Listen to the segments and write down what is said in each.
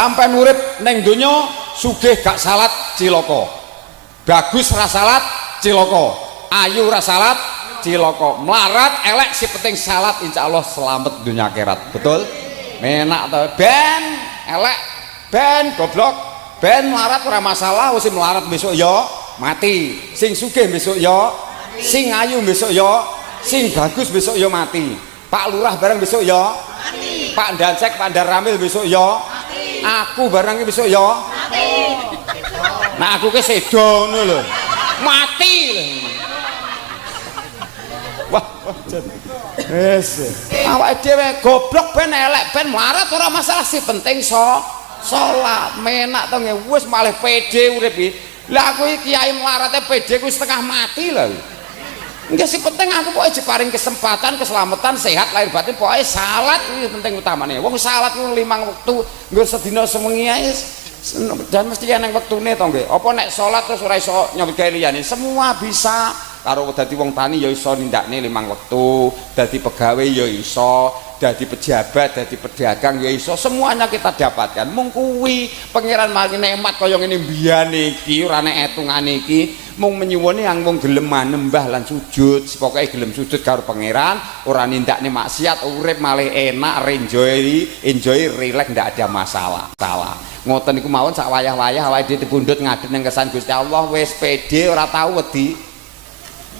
sampai urip neng donya sugih gak salat cilaka, bagus ra salat cilaka, ayu ra salat cilaka, melarat elek si penting salat insyaallah selamat dunia akhirat. Betul? Menak to ben elek ben goblok ben melarat ora masalah, wis melarat besok ya mati, sing sugih besok ya, sing ayu besok ya, sing bagus besok ya mati, Pak Lurah bareng besok ya mati, Pak Dancek Pak Daramil besok ya mati, aku barang besok ya mati. Nah aku ke sedo ngono lho mati lho. Wah wes awake dhewe goblok ben elek ben melarat ora masalah, sih penting salat menak to nggih wis malih pede urip iki. Lah aku iki kiai melarate pede ku setengah mati lho. Nggih sing penting aku pokoke diparing kesempatan keselamatan sehat lahir batin, pokoke salat iki penting utamane. Wong salat ku 5 wektu nggo sedina sewengi ae dan mesti ana wektune to nggih. Apa nek salat terus ora iso nyambut gawe liyane semua bisa. Karo dadi wong tani ya iso nindakne 5 wektu, dadi pegawai ya iso, dadi pejabat, dadi pedagang ya iso, semuanya kita dapatkan. Mung kuwi pangeran maring nikmat kaya ngene mbiyen iki ora nek etungane iki, mung menyuwuni yang wong gelem manembah lan sujud, pokoke gelem sujud karo pangeran, ora nindakne maksiat, urip malih enak, enjoy relax, ndak ada masalah. Salah. Ngoten niku mawon sak wayah-wayah awake dhewe dipundhut ngadeg ning kesan Gusti Allah wis pede ora tau wedi.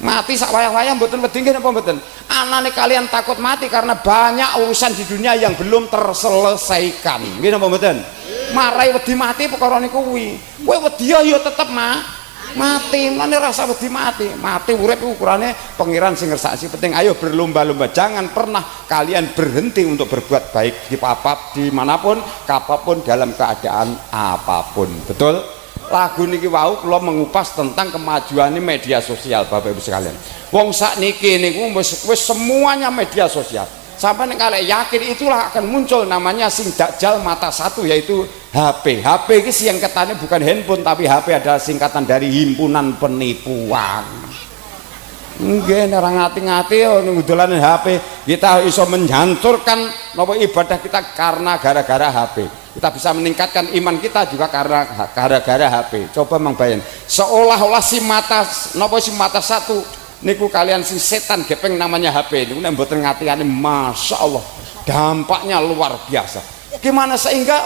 Mati sak wayah-wayah mboten wedi nggih napa mboten? Anane kalian takut mati karena banyak urusan di dunia yang belum terselesaikan. Nggih napa mboten? Marai wedi mati perkara niku kuwi. Kowe wedi ya tetep mati. Mane rasa wedi mati. Mati urip ukurane pangeran sing ngersakake penting. Ayo berlomba-lomba. Jangan pernah kalian berhenti untuk berbuat baik dimanapun, kapanpun, dalam keadaan apapun. Betul? Lagu niki wau kula mengupas tentang kemajuan media sosial Bapak Ibu sekalian. Wong sakniki niku wis semuanya media sosial. Sampai nek kalih yakin itulah akan muncul namanya sing dajjal mata satu, yaitu HP. HP iki singkatane bukan handphone tapi HP adalah singkatan dari himpunan penipuan. Nggih nek ora ngati-ngati ngudolanen HP kita iso menghancurkan napa ibadah kita karena gara-gara HP. Kita bisa meningkatkan iman kita juga karena gara-gara HP. Coba mengbayang seolah-olah si mata satu niku kalian si setan gepeng namanya HP niku nek mboten ngati-ngati Masya Allah dampaknya luar biasa. Gimana sehingga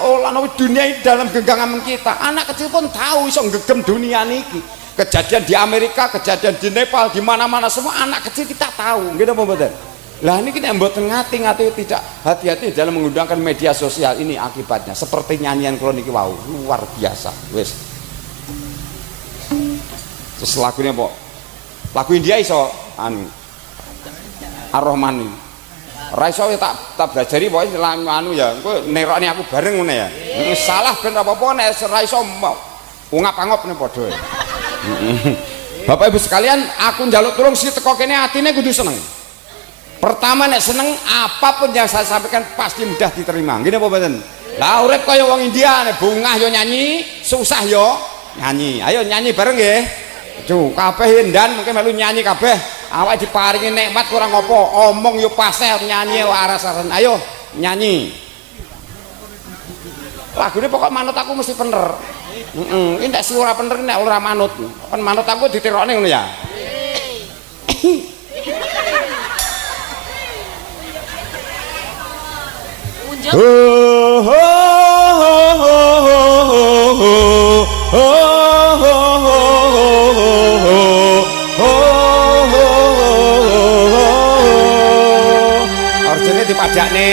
dunia ini dalam genggaman kita. Anak kecil pun tahu iso gegem dunia niki. Kejadian di Amerika, kejadian di Nepal, di mana-mana semua anak kecil kita tahu. Nggih napa mboten? Lah ini kita mboten ngati-ngati tidak hati-hati dalam menggunakan media sosial ini akibatnya seperti nyanyian kula niki wau luar biasa. Wis. Terus lagunya apa? Lagu India iso anu Ar-Rahman. Ora iso tak belajari pokoke anu ya. Engko nerokne aku bareng ngene ya. Salah ben apa-apa nek ora iso ungap-angop ne padha. Bapak Ibu sekalian, aku njaluk tulung si teko kene atine kudu seneng. Pertama nek seneng apapun yang saya sampaikan pasti mudah diterima. Gini apa mboten? Lah urip kaya wong India nek bungah yo nyanyi, susah yo nyanyi. Ayo nyanyi bareng nggih. Duh, kabeh ndan mungkin melu nyanyi kabeh. Awake diparingi nikmat kurang apa? Omong yo paseh nyanyi waras-arasan. Ayo nyanyi. Lagune pokok manut aku mesti bener. Ini ndak si ora bener nek ora manut. Kan manut aku ditirokne ngono ya. Arjune dipadakne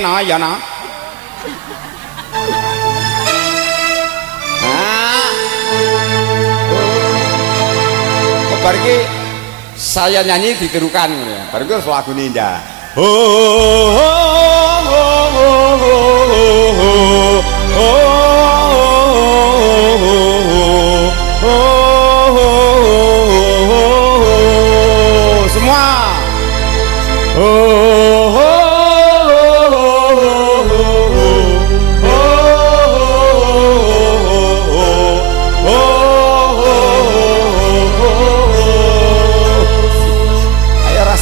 no ya no. Bar iki saya nyanyi ditirukan ngono ya. Bar iku lagune indah. Semua.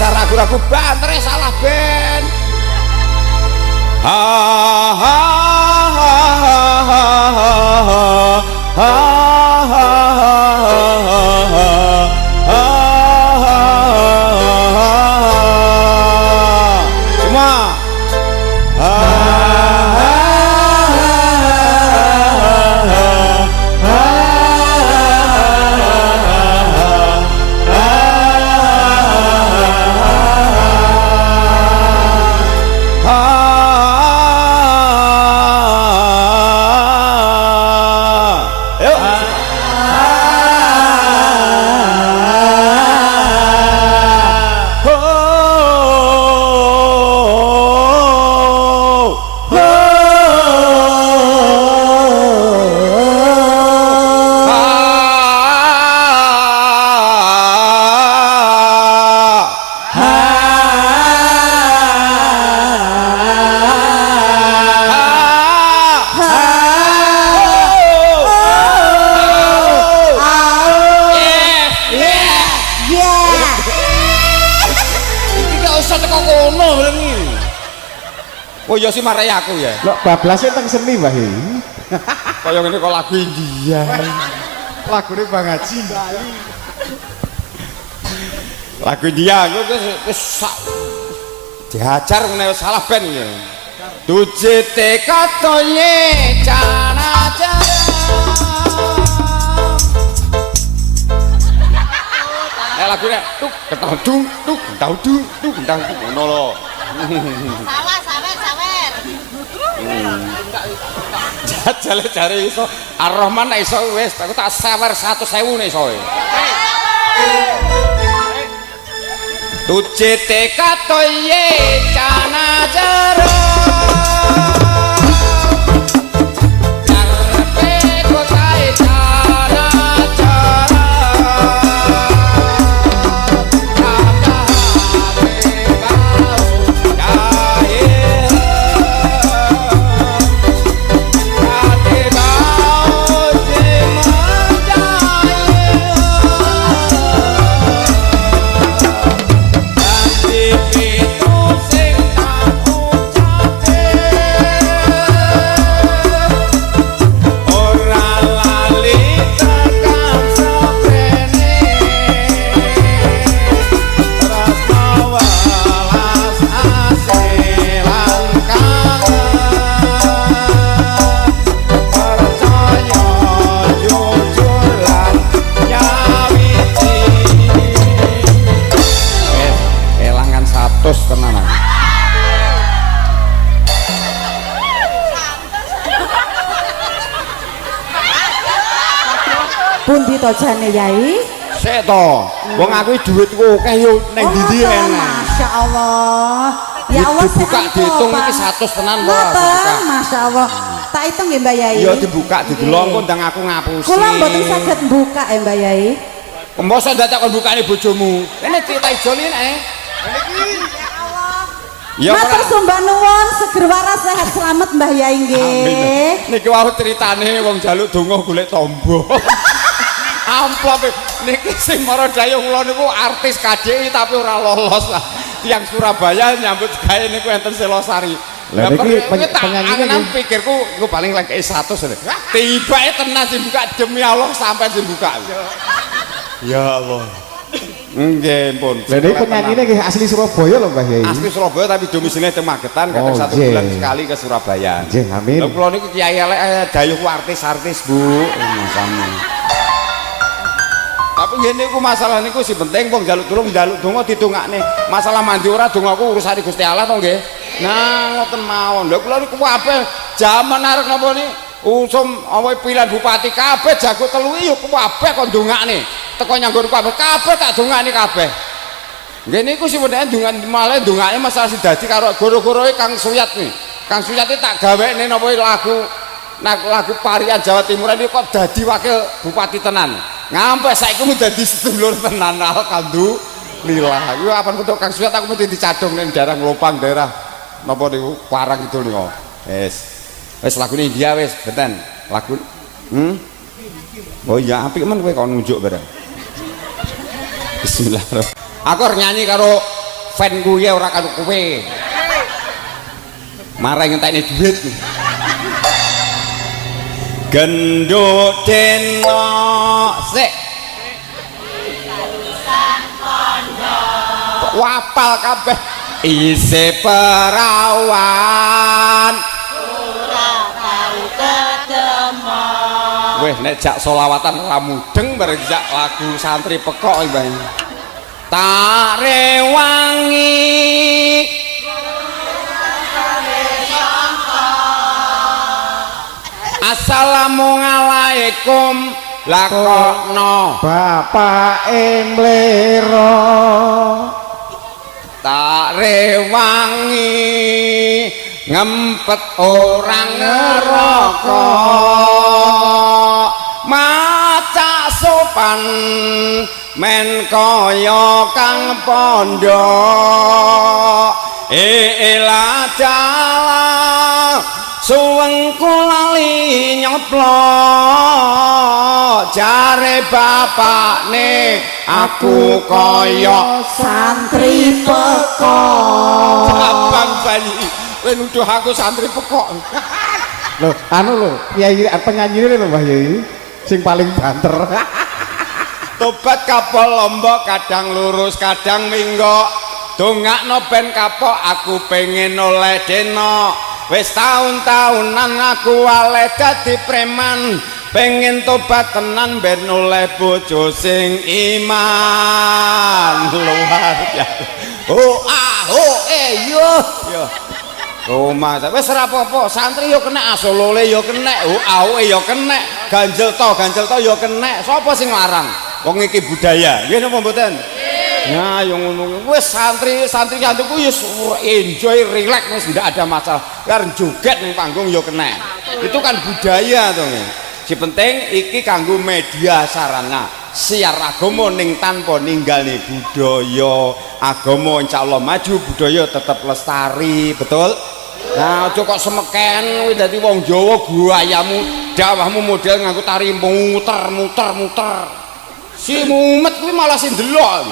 Ragu-ragu bantere salah ben. Oh ya sih marai aku ya. Lho bablasnya teng seni Mbah Yai. Kaya ngene kok lagu India. Lagune Bang Haji. Lagu India wis dihajar ngene salah ben ya. Tujhe te katoye chana chara. Lagune tuk ketadung tuk ketadung tuk ketadung ngono lho. Sawer. Jajale jare iso Ar-Rahman nek iso wis aku tak sawer 100.000 nek iso. Tujhe te katoye chana chara. Pundi to jane Yai? Sik to. Wong aku dhuwitku akeh yo ning ndi enak. Masyaallah. Ya Allah dibuka dihitung iki 100 tenan kok. Masyaallah. Tak hitung nggih Mbak Yai. Ya dibuka didelok kok ndang aku ngapusi. Kula mboten saged buka Mbak Yai. Mosok dadak kon bukane bojomu. Kene cerita ijoli nek. Ya matur sembah nuwun seger waras sehat selamat Mbah Yai nggih. Niki wau critane wong njaluk donga golek tombo. Amplop niki sing mara dayung kula niku artis KDI tapi ora lolos lah. Tiang Surabaya nyambut gawe niku enten Selosari. Lah niki penyanyi nang pikirku niku paling lek 100. Tibake tenan sing buka demi Allah sampai sing buka. Ya Allah. Nggih pun. Lah niki penyanyine nggih asli Surabaya lho Mbah Yai. Asli Surabaya tapi domisile teng Magetan kadang 1 bulan sekali ke Surabaya. Nggih, amin. Lha kula niku kiai elek dayuh artis-artis, Bu. Masane. Tapi ngene iku masalah niku sing penting wong njaluk tulung njaluk donga ditungakne. Masalah mandi ora dongaku urusane Gusti Allah to nggih. Nah, ngoten mawon. Lha kula niku kabeh jaman arek napa ni usum apa pilihan bupati kabeh jago telu yo kabeh kon dongakne. Teko nyanggur kabeh tak dongakne kabeh. Nggih niku sing penting dongan malah dongakne masalah sing dadi karo goro-goroe Kang Suyat nih. Kang Suyat tak gawekne napa lagu Parian Jawa Timur ini kok dadi wakil bupati tenan. Ngampe saiki mu dadi sedulur tenan alhamdulillah. Iku apan kutuk Kang Suyat aku mesti dicadong ning daerah Nglopang daerah napa niku Parang itu niku. Wis lagune India wis beten. Lagu Oh iya apik men kowe kok nunjuk bareng. Bismillahirrahmanirrahim. Aku nyanyi karo fanku ya ora karo kowe. Marah ngentekne duit. Gendut deno sik wapal kabeh isi perawan ora tau ketemu. Weh nek jak selawatan ora mudeng bareng jak lagu santri pekok Mbah. Tak rewangi Assalamualaikum lakokno bapak mlero tak rewangi ngempet orang ngerokok maca sopan men kaya kang pondok ela dalah suwengku lali nyoplok jare bapakne aku kaya santri pekok abang bayi kowe nuduh aku santri pekok. Lho, anu lho, Kiai penyanyine lho Mbah Yai. Sing paling banter. Tobat kapal lombok kadang lurus kadang minggok. Dongakno ben kapok aku pengen oleh deno. Wis taun-taunan aku waleh dadi preman. Pengen tobat tenan ben oleh bojo sing iman. Luar biasa. Yo. Rumah wis ora apa-apa, santri yo kena, asolole yo kena, auke yo kena, ganjel to yo kena. Sapa sing larang? Wong iki budaya. Nggih napa mboten? Nah, yo ngono. Wis santri ku yo enjoy, relax wis ndak ada masalah. Karo joget ning panggung yo kena. Itu kan budaya to nggih. Si penting iki kanggo media sarana siar agama ning tanpa ninggalne budaya. Agama insyaallah maju, budaya tetap lestari, betul? Nah, aja kok semeken kowe dadi wong Jawa guayamu, dawahmu model nganggo tari muter. Si mumet kuwi malah sing delok.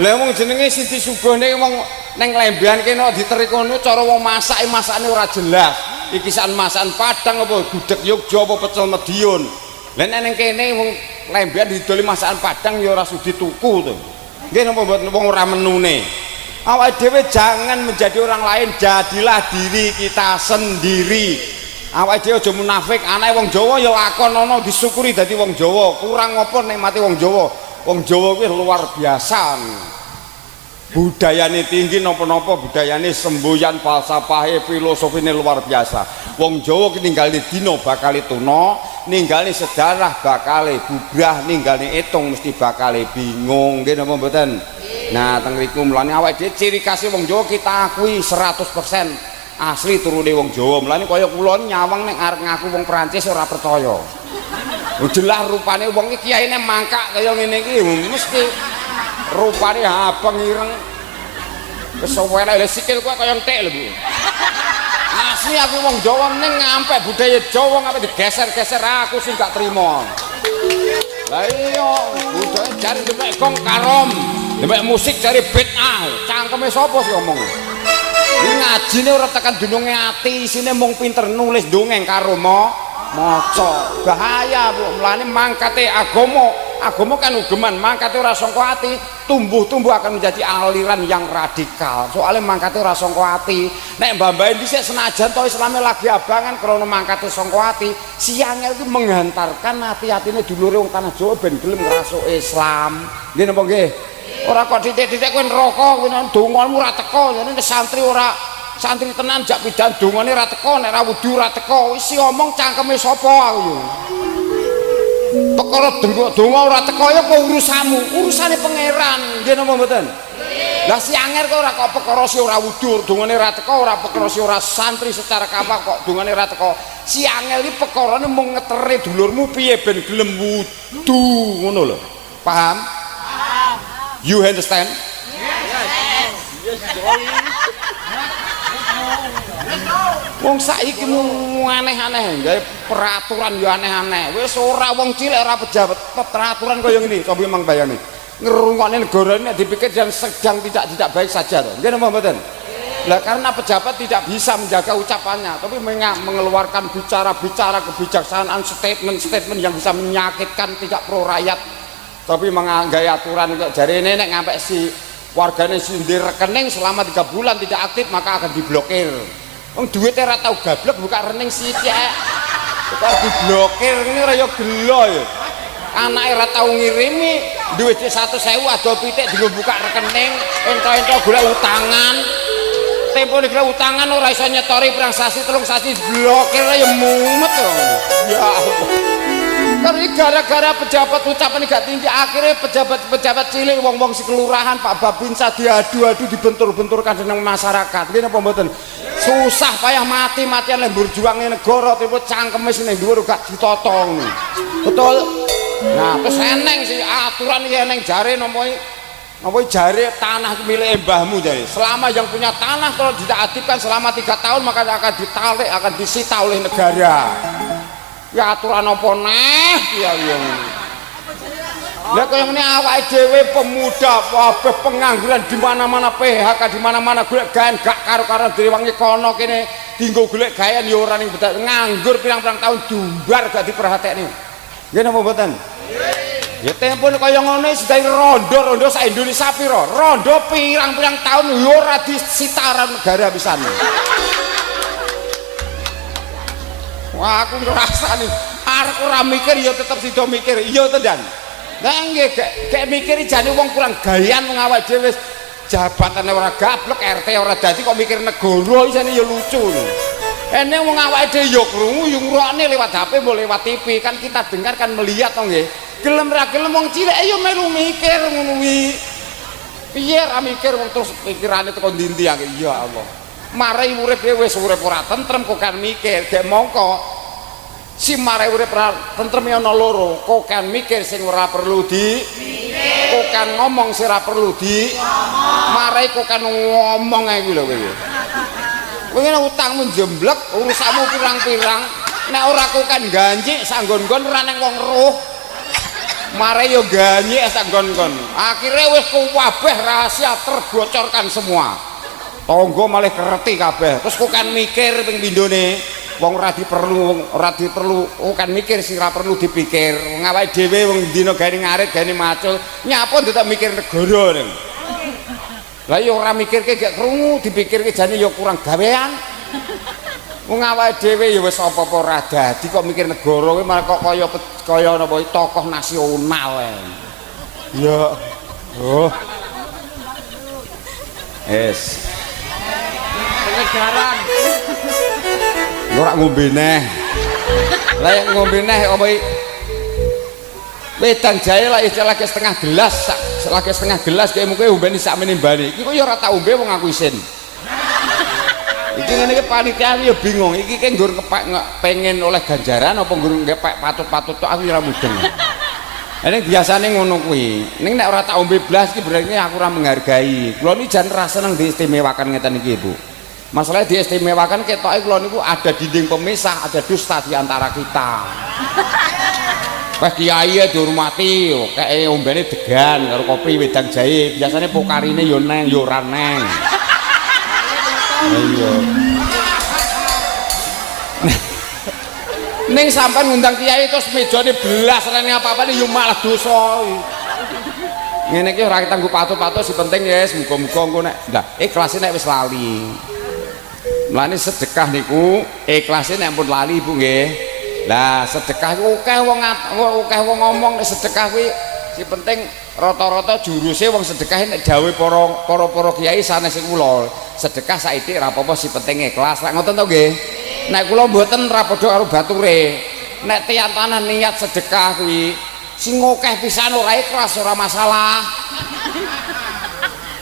Lah wong jenenge Siti Sugone wong ning Lembean kene diteri kono cara wong masakane ora jelas. Iki sak masakan Padang apa gudeg Yogya apa pecel Madiun. Lah nek kene wong Lembean didoli masakan Padang ya ora sudi tuku to. Nggih napa mboten wong ora menune. Awake dhewe jangan menjadi orang lain, jadilah diri kita sendiri. Awake dhewe aja munafik, anake wong Jawa ya lakonono disyukuri dadi wong Jawa. Kurang apa nikmati wong Jawa. Wong Jawa kuwi luar biasa. Budayane tinggi napa-napa, budayane semboyan, falsafahe, filosofine luar biasa. Wong Jawa ki ninggali dina bakal tuna, ninggali sejarah bakal bubrah, ninggali etung mesti bakal bingung. Nggih napa mboten? Nah, teng mriku mulane awake dhewe ciri khas wong Jawa kita akui 100% asli turune wong Jawa. Mulane kaya kula nyawang nek arep ngaku wong Prancis ora percaya. Jelas rupane wong iki kiyaine mangkak kaya ngene iki mesti rupane abang ireng. Wis suwene lho sikil kowe kaya entek lho, Bu. Asli aku wong Jawa ning ngampe budaya Jawa ngampe digeser-geser aku sing gak trima. Lah iya, budaya jare demek gong karom. Demek musik cari bid'ah, cangkeme sapa sih omong? Ini ngajine ora tekan dununge ati, isine mung pinter nulis dongeng karo maca. Bahaya, Bu. Mulane mangkate agama kan ugeman, mangkate ora sangka ati, tumbuh akan menjadi aliran yang radikal. Soalnya mangkate ora sangka ati. Nek mbah-mbah dhisik senajan to Islame lagi abangan krana mangkate sangka ati, siangnya itu menghantarkan ati-atine dulure wong tanah Jawa ben gelem ngrasuk Islam. Nggih napa nggih? Ora kok titik-titik kowe neraka kowe dongamu ora teko nek santri ora santri tenan jak pidan dongane ora teko nek ora wudu ora teko wis omong cangkeme sapa aku yo perkara donga ora teko ya kok urusane pangeran nggih napa mboten lah si anger kok ora kok perkara si ora wudu dongane ora teko ora perkara si ora santri secara kapal kok dongane ora teko si anger iki perkarane mung ngeteri dulurmu piye ben gelem wudu ngono lho paham. You understand? Yes. Wong saiki aneh-aneh, gawe peraturan yo aneh-aneh. Wis ora wong cilik ora pejabat, peraturan kaya ngene, coba memang bayangin. Ngerungokne negara ini dipikir yang sedang tidak baik saja to. Nggih napa mboten? Lah karena pejabat tidak bisa menjaga ucapannya, tapi mengeluarkan bicara-bicara kebijaksanaan, statement yang bisa menyakitkan tidak pro rakyat. Tapi menganggai aturan kok jari nenek ngampe si wargane sindir rekening selama 3 bulan tidak aktif maka akan diblokir. Wong duwite ora tau gablek buka rekening sithik. Kok diblokir ngene ora ya gelo ya. Anake ora tau ngirimi duit 100.000 ado pitik dienggo buka rekening, ento-ento golek utangan. Tempo nek utangan ora iso nyetori pirang sasi 3 sasi blokir ya mumet to. Ya Allah. Karena gara-gara pejabat ucapan gak tinggi akhirnya pejabat cilik wong-wong si kelurahan Pak Babinsa diadu-adu dibentur-benturkan dengan masyarakat gini apa mboten susah payah mati-matian yang berjuang ning negara tiba cangkeme sing dhuwur gak ditotong betul. Nah terus eneng sih aturan iki eneng jare nomoi jare tanah milik mbahmu jare selama yang punya tanah kalau tidak aktifkan selama 3 tahun maka akan ditarik akan disita oleh negara. Ya aturan apa neh ya Lah kaya ngene awake dhewe pemuda kabeh pengangguran di mana-mana PHK di mana-mana golek gawean gak karo-karo direwangi kono kene dienggo golek gawean ya ora ning bedak nganggur pirang-pirang tahun dumbar gak diperhatekne. Nggih napa mboten? Ya tempun kaya ngono sedaya rondo-rondo sak Indonesia pira? Rondo pirang-pirang tahun ya ora disitaran negara pisan. Wah aku ngrasani arek ora mikir ya tetep sida mikir. Iya to Dan? Lah nggih gek mikir jane wong kurang gayan wong awake dhewe wis jabatane ora gablek RT ora dadi kok mikir negara isane ya lucu. Ene wong awake dhewe ya krungu ya ngrokne lewat HP mbok lewat TV kan kita dengar kan melihat to nggih. Gelem ra gelem wong cilik ya melu mikir ngono kuwi. Piye ra mikir terus pikirane teko ndi-ndi ya Allah. Marai urip dhewe wis urip ora tentrem kok kan mikir gek mongko si marai urip tentrem ana loro kok kan mikir sing ora perlu kok kan ngomong sing ora perlu marai kok kan ngomong ae kuwi lho kowe. Kowe utangmu jemblek urusanmu pirang-pirang nek ora kok kan ganjik sak nggon-nggon ora ning wong roh marai yo ganjik sak nggon-nggon akhire wis kabeh rahasia terbocorkan semua tonggo malah kerti kabeh terus kok kan mikir ping pindhone wong ora diperlu kan mikir sing ora perlu dipikir wong awake dhewe wong dina gawe ngarit gawe macul nyapa tetep mikir negara ning lah ya ora mikirke gak krungu dipikirke jane ya kurang gawean wong awake dhewe ya wis apa-apa ora dadi kok mikir negara kuwi malah kok kaya napa tokoh nasional ya oh pengejaran ora ngombe neh. Lah yen ngombe neh apa wedang jahe lah istilah ke setengah gelas, lagi setengah gelas kayak mungkin umbeni sak menimbane. Iki kok ya ora tak umbe wong aku isin. Iki ngene iki panitia ya bingung. Iki ki nggur pengen oleh ganjaran apa nggur ngepek patut-patut tok aku ya ora mudeng. Ini biasane ngono kuwi. Ning nek ora tak ombe blas iki berarti aku ora menghargai. Kula niki jan ra seneng diistimewakan ngeten iki, Bu. Masalah diistimewakan ketoke kula niku ada dinding pemisah, ada dusta di antara kita. Wes kiai dihormati, kayak ombene degan karo kopi wedang jahe, biasanya pokarine yo neng yo ora neng. Iya. Ning sampean ngundang kiai terus mejane belas rene apa-apane yo malah dosa. Ngene iki ora ketanggu patut-patut si penting yes muga-muga engko nek lah ikhlase nek wis lali. Mulane sedekah niku ikhlase nek pun lali Ibu nggih. Lah sedekah iku akeh wong ngomong nek sedekah kuwi si penting rata-rata juruse wong sedekah nek dawuh para kiai sanes kula. Sedekah saiki ora apa-apa si penting ikhlas. Lek ngoten to nggih. Nek kula mboten ra padha karo bature. Nek tiyan-tanan niat sedekah kuwi sing akeh pisan ora ikhlas ora masalah.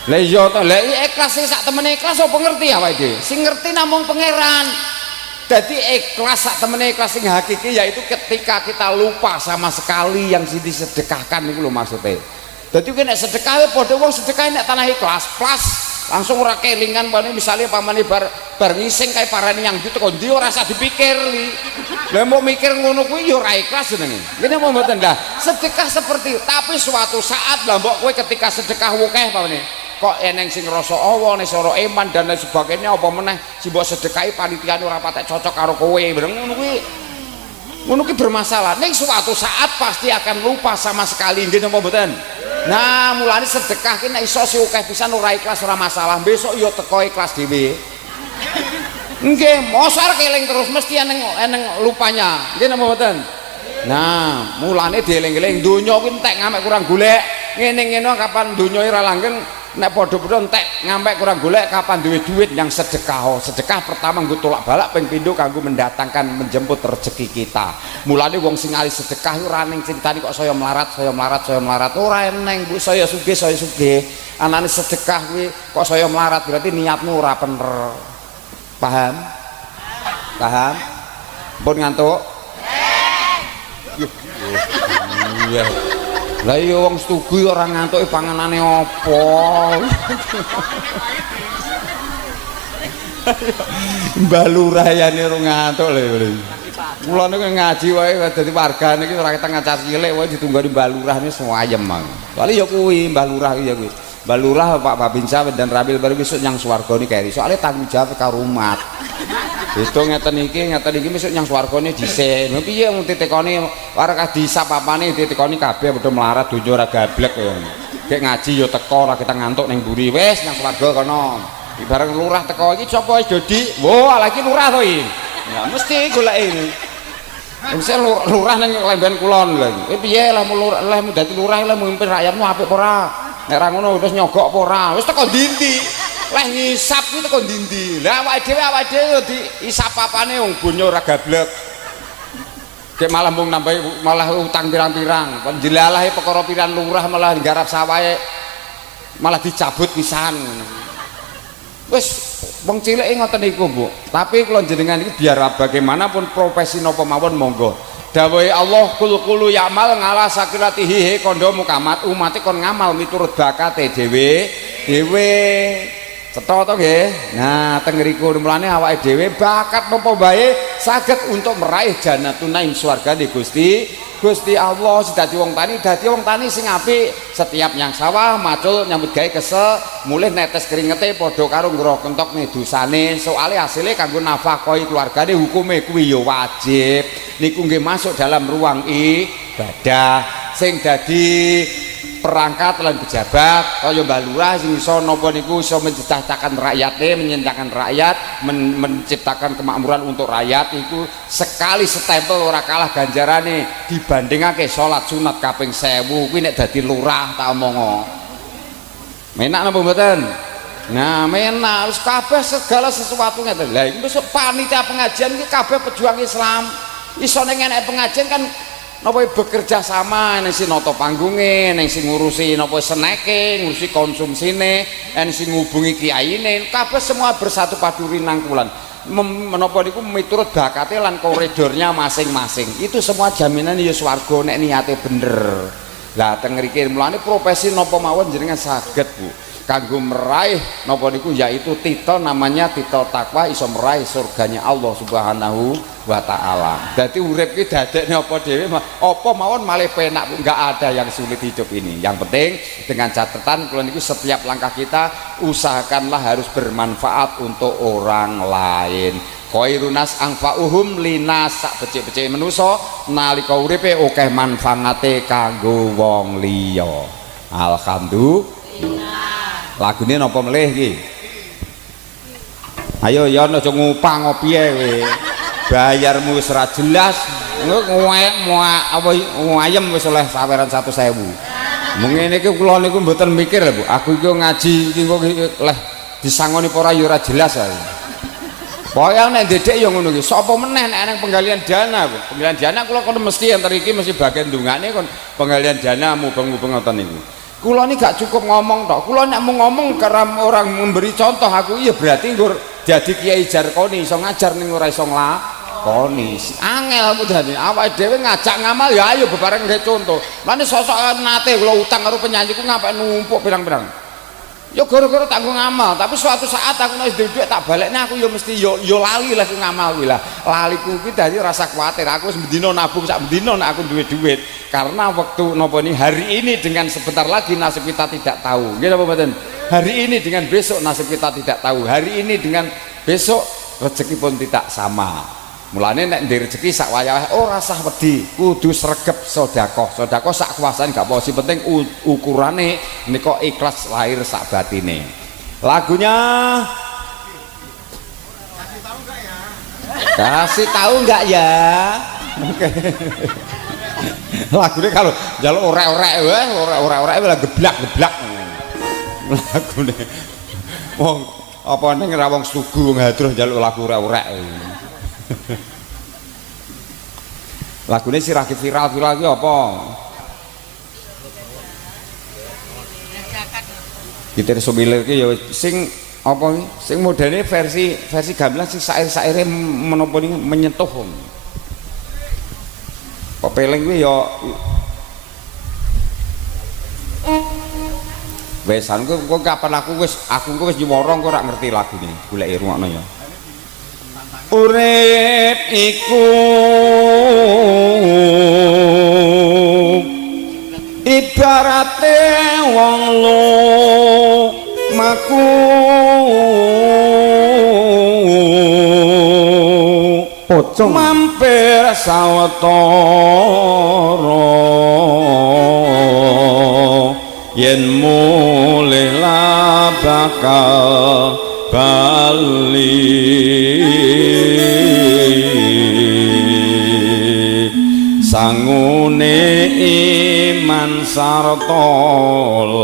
Lah iya to, lah ikhlas sing sak temene ikhlas apa ngerti awake dhewe? Sing ngerti namung pangeran. Dadi ikhlas sak temene ikhlas sing hakiki yaitu ketika kita lupa sama sekali yang disedekahkan niku lho maksude. Dadi kowe nek sedekah padha wong sedekah nek tanah ikhlas plus langsung ora kelingan pamane misale pamane bar ngising kae parani yang gitu kok ndi ora usah dipikir li. Lah mau mikir ngono kuwi ya ora ikhlas jenenge. Ngene apa mboten dah? Sedekah seperti tapi suatu saat lah mbok kowe ketika sedekah akeh pamane kok eneng sing rasa awa nek sora iman dan lain sebagainya apa meneh sing mbok sedekahi panitiane ora patek cocok karo kowe ngono kuwi bermasalah ning suatu saat pasti akan lupa sama sekali nggih napa mboten. Nah mulane sedekah ki nek iso si akeh pisan ora ikhlas ora masalah besok ya teko ikhlas dhewe nggih mosar keling terus mesti eneng lupanya nggih napa mboten. Nah mulane dieling-eling donya kuwi entek ngamek kurang golek ngene-ngene kapan donya ora langgeng nek padha-padha entek ngampek kurang golek kapan duwe duit yang sedekah. Sedekah pertama nggo tolak balak ping pindho kanggo mendatangkan menjemput rezeki kita. Mulane wong sing ali sedekah ora ning critani kok saya melarat ora eneng Bu saya sugih. Anane sedekah kuwi kok saya melarat berarti niatmu ora bener. Paham? Pun ngantuk? Iya. Lah iya wong setuju ora ngantuki panganane apa. Mbah Lurah yane ora ngantuk lho. Kula niku ngaji wae dadi warga niki ora keteng acar cilik wae ditunggoni Mbah Lurah niku suwayem mang. Soale ya kuwi Mbah Lurah iki ya kuwi. Mbah Lurah Pak Babinsa dan Rabil baru besok nyang swarga niki keri. Soale tanggung jawab karo umat. Itu ngeten iki besok nyang swargane dhisik. Lha piye mung ditekoni ora kadisap apane ditekoni kabeh padha melarat donya ora gablek ya. Kek ngaji ya teko ora kita ngantuk ning mburi wis nyang swarga kono. Ibarat lurah teko iki sapa wis Dodi? Wo, lagi lurah to iki. Ya mesti goleki ini. Mesti lurah ning lemben kulon lho. Piye lah mu dadi lurah lah mimpin rakyatmu apik apa ora? Nek ra ngono wis nyogok apa ora? Wis teko ndi-ndi. Leh ngisap ku teko ndi-ndi. Lah awake dhewe diisap apane wong donya ora gablek. Kek malah mung nambah malah utang pirang-pirang. Penjelalahe perkara piran lurah malah nggarap sawahe malah dicabut pisan. Wis wong cileke ngoten niku, Bu. Tapi kula jenengan iki biar bagaimanapun profesi napa mawon monggo. Dawuhe Allah kul ya'mal ngala sakiratihi kandha mukamat umate kon ngamal miturut bakate dhewe. Cetha to nggih. Nah, teng ngriku mulane awake dhewe bakat napa bae saged untuk meraih jannatun naim swargane Gusti Allah. Dadi wong tani sing apik setiap nyang sawah macul nyambut gawe kesel mulih netes keringete padha karo ngroh kentokne dosane soale hasilnya kanggo nafkahi keluargane hukume kuwi ya wajib niku nggih masuk dalam ruang ibadah sing dadi perangkat lan pejabat kaya Mbah Lurah sing iso napa niku iso menciptakan rakyate menyenangkan rakyat menciptakan kemakmuran untuk rakyat itu sekali setempel ora kalah ganjarane dibandingake salat sunat kaping 1000 kuwi nek dadi lurah tak omongo menak napa mboten nah menak wis kabeh segala sesuatu ngeten lha iki besok panitia pengajian iki kabeh pejuang Islam iso ning enek pengajian kan napa bekerja sama ning sing nata panggunge ning sing ngurusi napa seneke ngurusi konsumsine en sing ngubungi kiyaine kabeh semua bersatu padu rinangkulan menapa niku miturut bakate lan koridornya masing-masing itu semua jaminan ya swarga nek niate bener lah teng mriki mulane profesi napa mawon jenengan saged Bu kanggo meraih napa niku yaitu titel namanya titel takwa iso meraih surganya Allah Subhanahu wa taala. Dadi urip ki dadekne apa dhewe apa mawon malih penak enggak ada yang sulit hidup ini. Yang penting dengan catatan kula niku setiap langkah kita usahakanlah harus bermanfaat untuk orang lain. Khairunas anfa'uhum linas sak becik-becike manusa nalika uripe akeh manfaate kanggo wong liya. Alhamdulillah. Lagune napa melih iki? Ayo ya aja ngupang piye kowe. Bayarmu wis ora jelas. Ayem wis oleh saweran 100.000. Mung ngene iki kula niku mboten mikir lho Bu. Aku iki ngaji iki kok leh disangoni apa ora ya ora jelas ae. Pokoke nek ndedek ya ngono iki. Sapa meneh nek ana penggalian dana, Bu. Penggalian dana kula kono mesti enter iki mesti bagian ndungane kon penggalian dana mubeng-mubeng ngoten niku. Kula ini gak cukup ngomong toh. Kula nek mau ngomong karena orang memberi contoh aku iya berarti nggur jadi kiai jarkoni iso ngajar ning ora iso nglakoni. Angel mudane awake dhewe ngajak ngamal ya ayo bebareng nggih contoh. Lan sosok nate kula utang karo penyanyi ku ngapik numpuk pirang-pirang. Ya gara-gara tanggung ngamal, tapi suatu saat aku nek duwe tak balekne aku ya mesti yo lali lah ngamal kuwi lah. Laliku kuwi dadi rasa kuwatir aku wis bendina nabung sak bendina nek aku duwe duit. Karena waktu napa ini hari ini dengan sebentar lagi nasib kita tidak tahu. Nggih napa mboten? Hari ini dengan besok nasib kita tidak tahu. Hari ini dengan besok rezeki pun tidak sama. Mulane nek ndek rezeki sak wayah ora sah wedi, kudu sregep sedekah. Sedekah sak kuasane gak apa sing penting ukurane nika ikhlas lahir sak batine. Lagunya kasih tahu enggak ya? Oke. Lagune kalau njaluk orek-orek wae, orek-orek lah geblak-geblak. Lagune wong apa ning ra wong setuju wong hadroh njaluk lagu orek-orek. Lagune sirah viral iki apa? Gitar Sumilir iki ya sing apa iki? Sing modene versi gamelan sing sair-saire menapa niki menyentuh. Pepeling kuwi ya wesan kok kapan aku wis nyuwara kok ora ngerti lagune goleki rungokno ya. urip iku ibarate wong lumaku pocong mampir sawetara yen mulih la bakal bali sangune iman sarta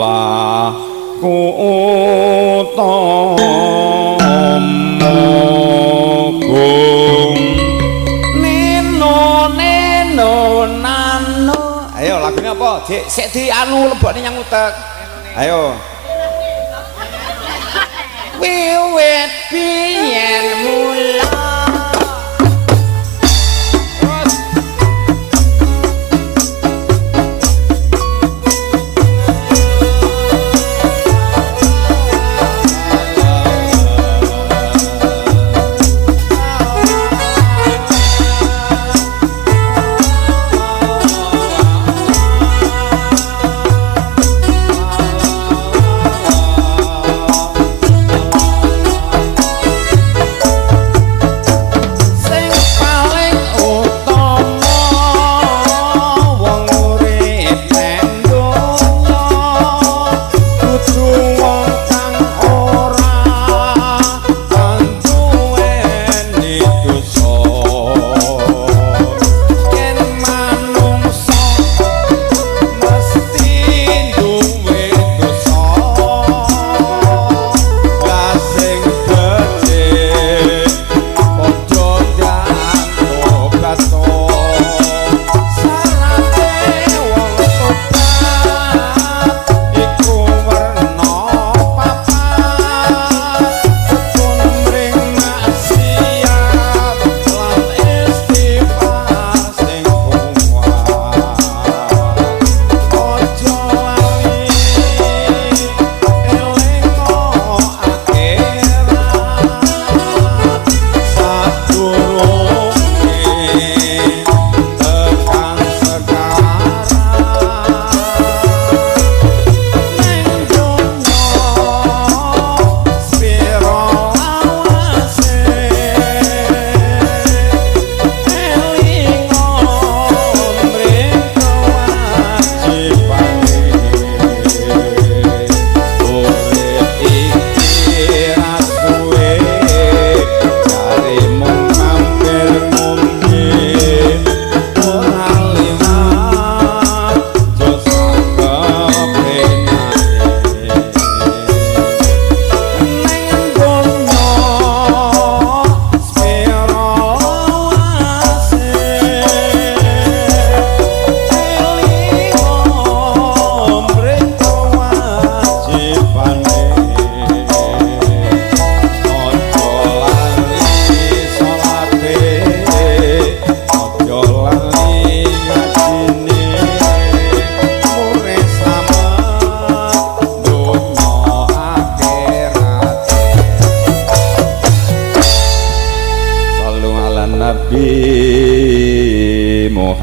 laku utama gum neno nano ayo lagune apa sik di anu lebokne nyang utek ayo wiwit biyen mula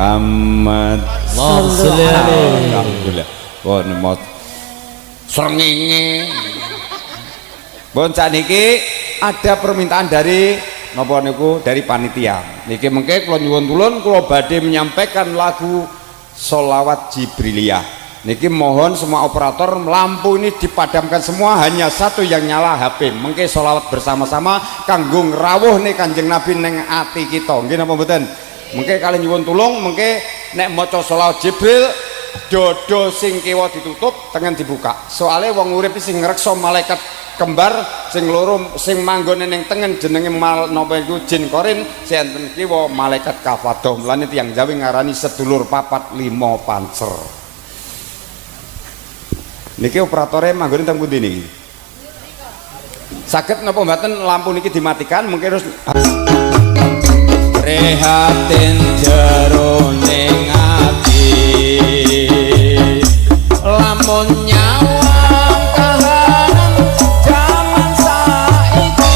Muhammad alhamdulillah pun mau srengenge pun sakniki ada permintaan dari napa niku dari panitia niki mengke kula nyuwun tulun kula badhe menyampaikan lagu sholawat Jibriliyah niki mohon semua operator lampu ini dipadamkan semua hanya satu yang nyala HP mengke sholawat bersama-sama kanggo ngrawuh nih Kanjeng Nabi neng ati kita nggih napa mboten mengke kalian nyuwun tulung mengke nek maca sholawat Jibril dodo sing kiwa ditutup tengen dibuka soalnya wong urip sing ngreksa malaikat kembar sing loro sing manggone ning tengen jenenge napa iku jin korin sing enten kiwa malaikat kafadoh mulane tiyang Jawi ngarani sedulur papat lima pancer niki operatore manggone teng pundi niki saged napa mboten lampu niki dimatikan mungkin terus rehatin jeroning ati lamun nyawang kahanan jaman saiki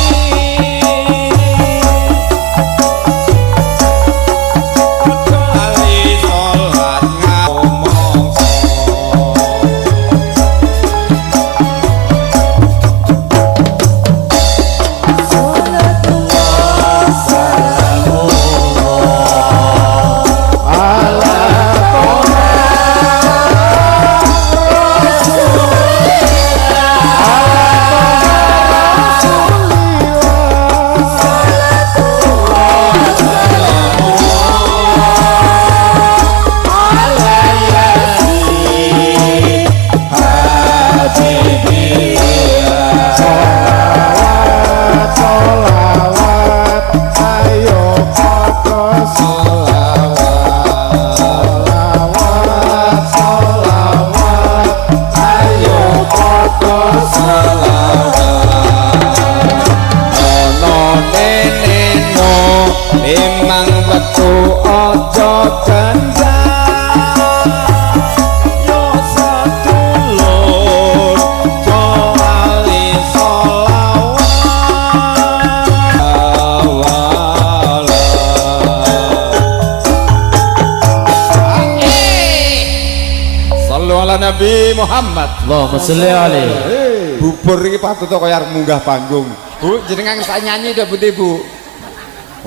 ala Nabi Muhammad. Allahumma sholli alaihi. Bubur iki patut kaya arep munggah panggung. Bu, jenengan sak nyanyi dah putih Bu.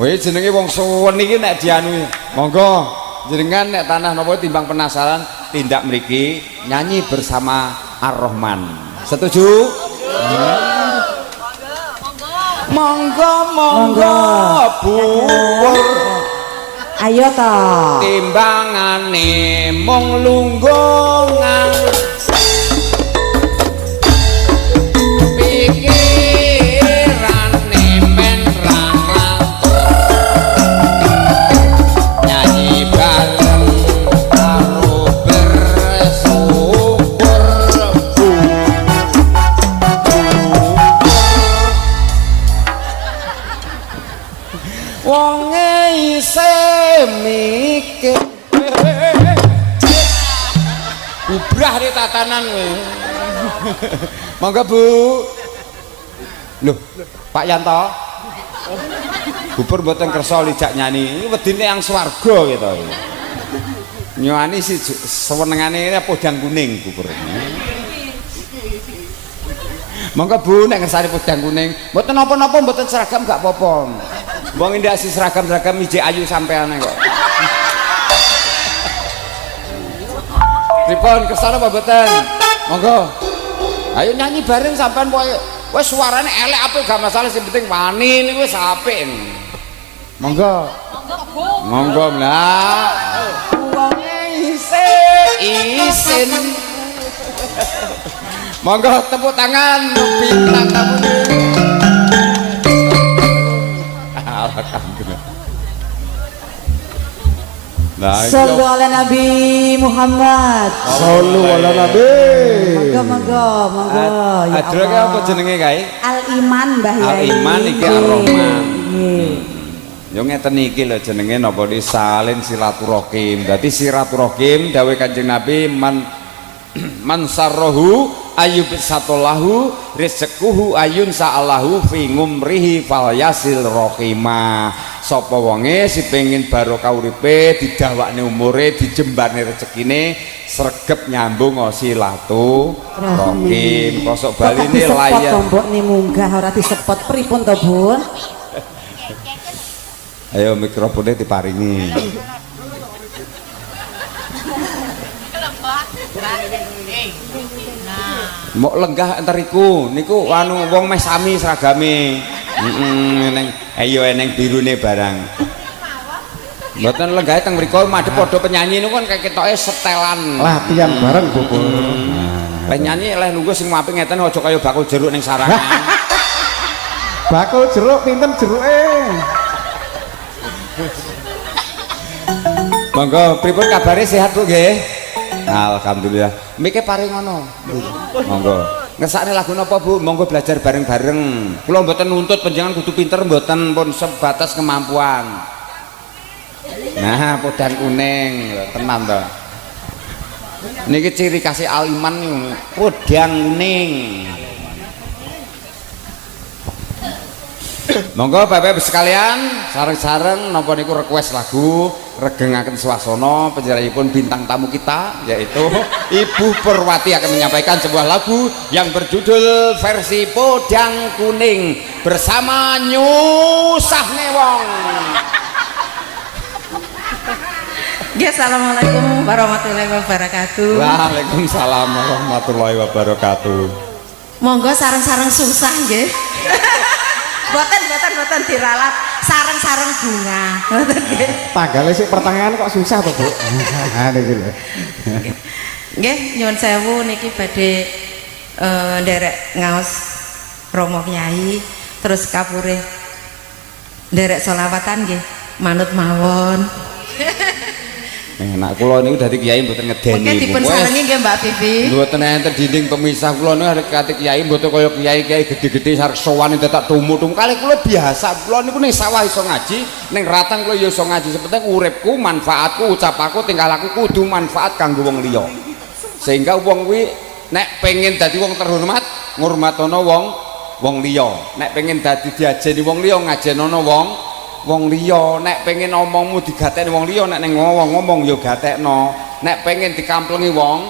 Wih jenenge wong suwen iki nek dianui. Monggo jenengan nek tanah napa timbang penasaran tindak mriki nyanyi bersama Ar-Rahman. Setuju? Monggo monggo bubur. Ayo toh. Timbangane mung lunggungan. Pikirane men rangal. Nyanyi bareng karo bersyukur. Wonge isih mikir ubrah di tatanan kowe. Monggo Bu. Loh, Pak Yanto. Bubur mboten kersa lijak nyanyi. Ini wedine yang swarga gitu. Nyuwani si sewenengane podang kuning bubur. Monggo Bu nek ngersani podang kuning, mboten napa-napa mboten seragam gak apa-apa. Wong indah si seragam-seragam ijek ayu sampean kok. Pripun kesana apa mboten? Monggo. Ayo nyanyi bareng sampean kowe. Wis suarane elek apik gak masalah sing penting wani niku wis apik. Monggo. Monggo lah. Wonge isin. Monggo tepuk tangan bintang tamu. Alhamdulillah. Nah, Sallu ala Nabi Muhammad. Sallu ala Nabi. Monggo. Ya Adra ki apa jenenge kae? Al Iman Mbah Yai. Al Iman iki Ar-Rahman. Nggih. Yo ngeten iki lho jenenge napa di salin silaturahim. Dadi silaturahim dawuh Kanjeng Nabi man sarrohu ayub satolahu rezekuhu ayun sa'alahu fi ngumrihi fal yasil rohimah. Sapa wonge si pengin barokah uripe didawakne umure dijembarne rezekine sregep nyambung silaturahim. Kosok baline layan tombokne munggah ora disepot pripun to Bun? Ayo mikrofonnya diparingi. Mau lenggah enteriku niku anu wong meh sami seragame. Neng ayo eneng birune barang. Mboten lenggah teng mriku madhep padha penyanyi niku kan ketoke setelan. Latihan bareng bubur. Leh nyanyi leh nunggu sing apik ngeten aja kaya bakul jeruk ning sarangan. Bakul jeruk pinten jeruke? Monggo pripun kabare sehat Bu nggih? Alhamdulillah. Mike paring ngono. Monggo. Ngesakne lagu napa Bu? Monggo belajar bareng-bareng. Kula mboten nuntut panjenengan kudu pinter mboten pun sebatas kemampuan. Nah, podang kuning lho, tenan to. Niki ciri kasih aliman niku, podang kuning. Monggo Bapak-Ibu sekalian, sareng-sareng napa niku request lagu regengaken swasana panjenenganipun bintang tamu kita yaitu Ibu Perwati akan menyampaikan sebuah lagu yang berjudul versi Podang Kuning bersama Nyusahne Wong. Ya, assalamualaikum warahmatullahi wabarakatuh. Waalaikumsalam warahmatullahi wabarakatuh. Monggo sareng-sareng susah nggih. Boten diralat sareng-sareng bunga. Boten nggih. Tanggale sik pertengahan kok susah to, Bu. Ha niki lho. Nggih, nyuwun sewu niki badhe nderek ngaos Romo Kyai terus kapure nderek selawatan nggih manut mawon. Enak kula niku dadi kiai mboten ngedeni. Mungkin dipun sarengi nggih Mbak Bibi. Mboten enten dinding pemisah kula niku kate kiai mboten kaya kiai-kiai gede-gede sarek sowan tetak tumu-tumu. Kali kula biasa. Kula niku ning sawah iso ngaji, ning ratang kula ya iso ngaji. Sepenting uripku, manfaatku, ucapaku, tingkah lakuku kudu manfaat kanggo wong liya. Sehingga wong kuwi nek pengen dadi wong terhormat, ngurmatono wong liya. Nek pengen dadi diajeni wong liya, ngajenono wong liya. Nek pengen omongmu digatekne wong liya, nek ning ngomong ya gatekno. Nek pengen dikamplengi wong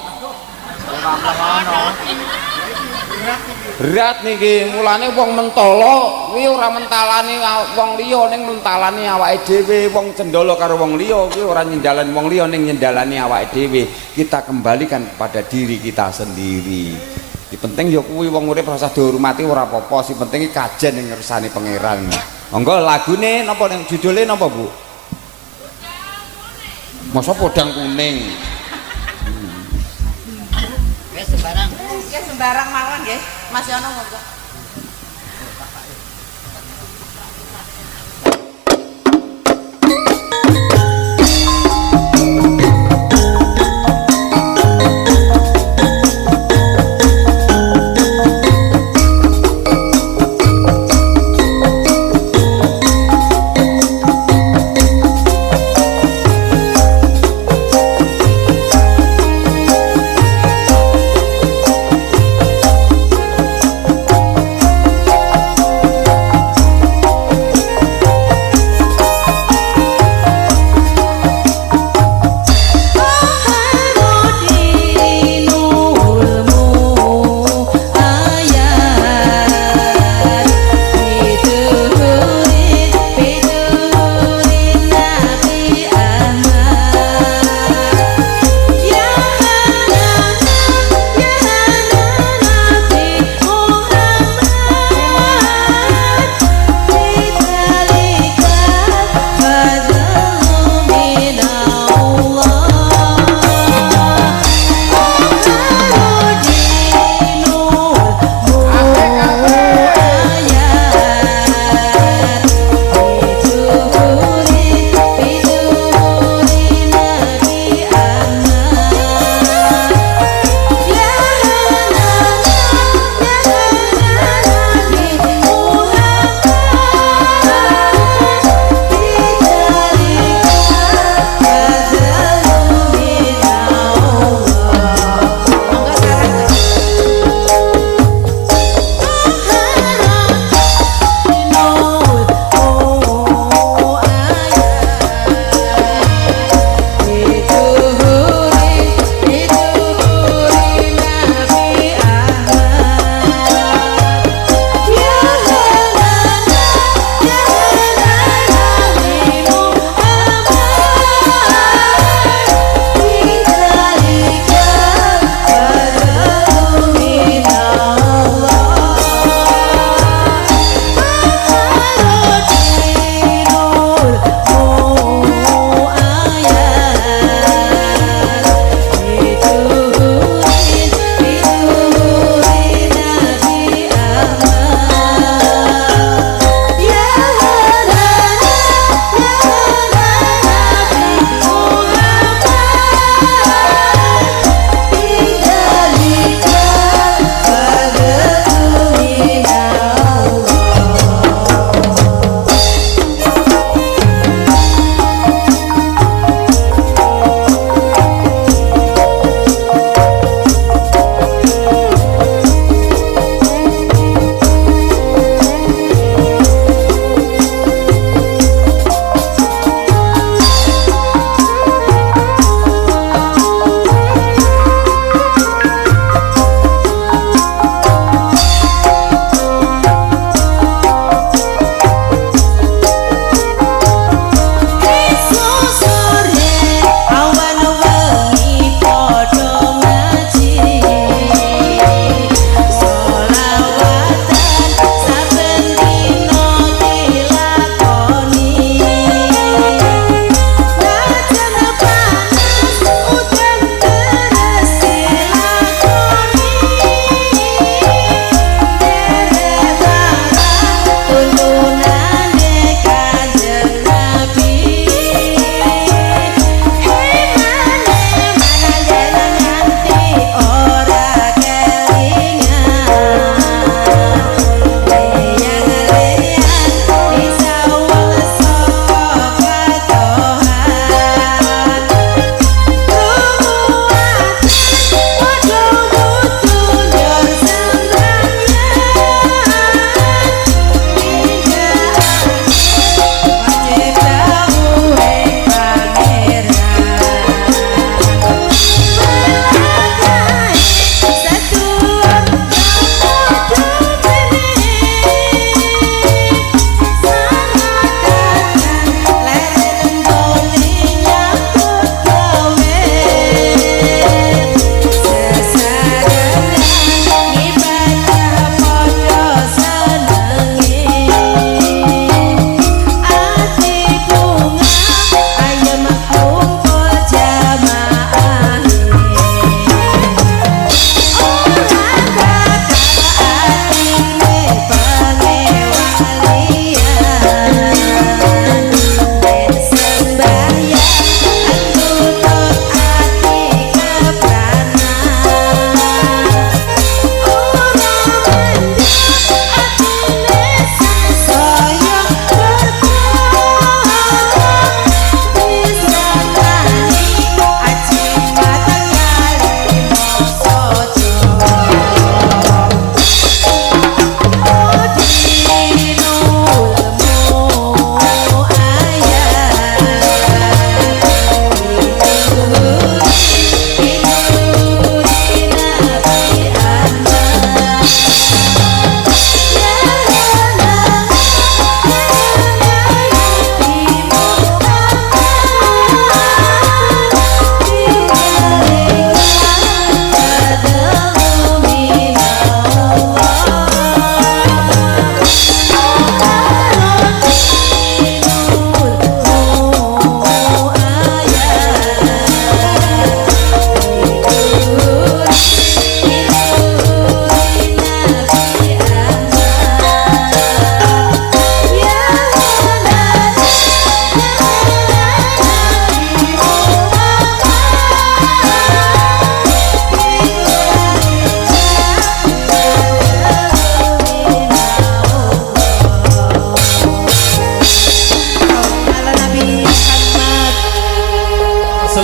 Berat niki, mulane wong mentala kuwi ora mentalani wong liya ning mentalani awake dhewe, wong cendala karo wong liya kuwi ora nyendalani wong liya ning nyendalani awake dhewe. Kita kembalikan kepada diri kita sendiri. Di penting ya kuwi wong urip rasa dihormati ora apa-apa, sing penting kajen ning ngersani pangeran. Monggo lagune napa ning judule napa, Bu? Masa podang kuning. Ya sembarang mawon nggih. Masih ana monggo.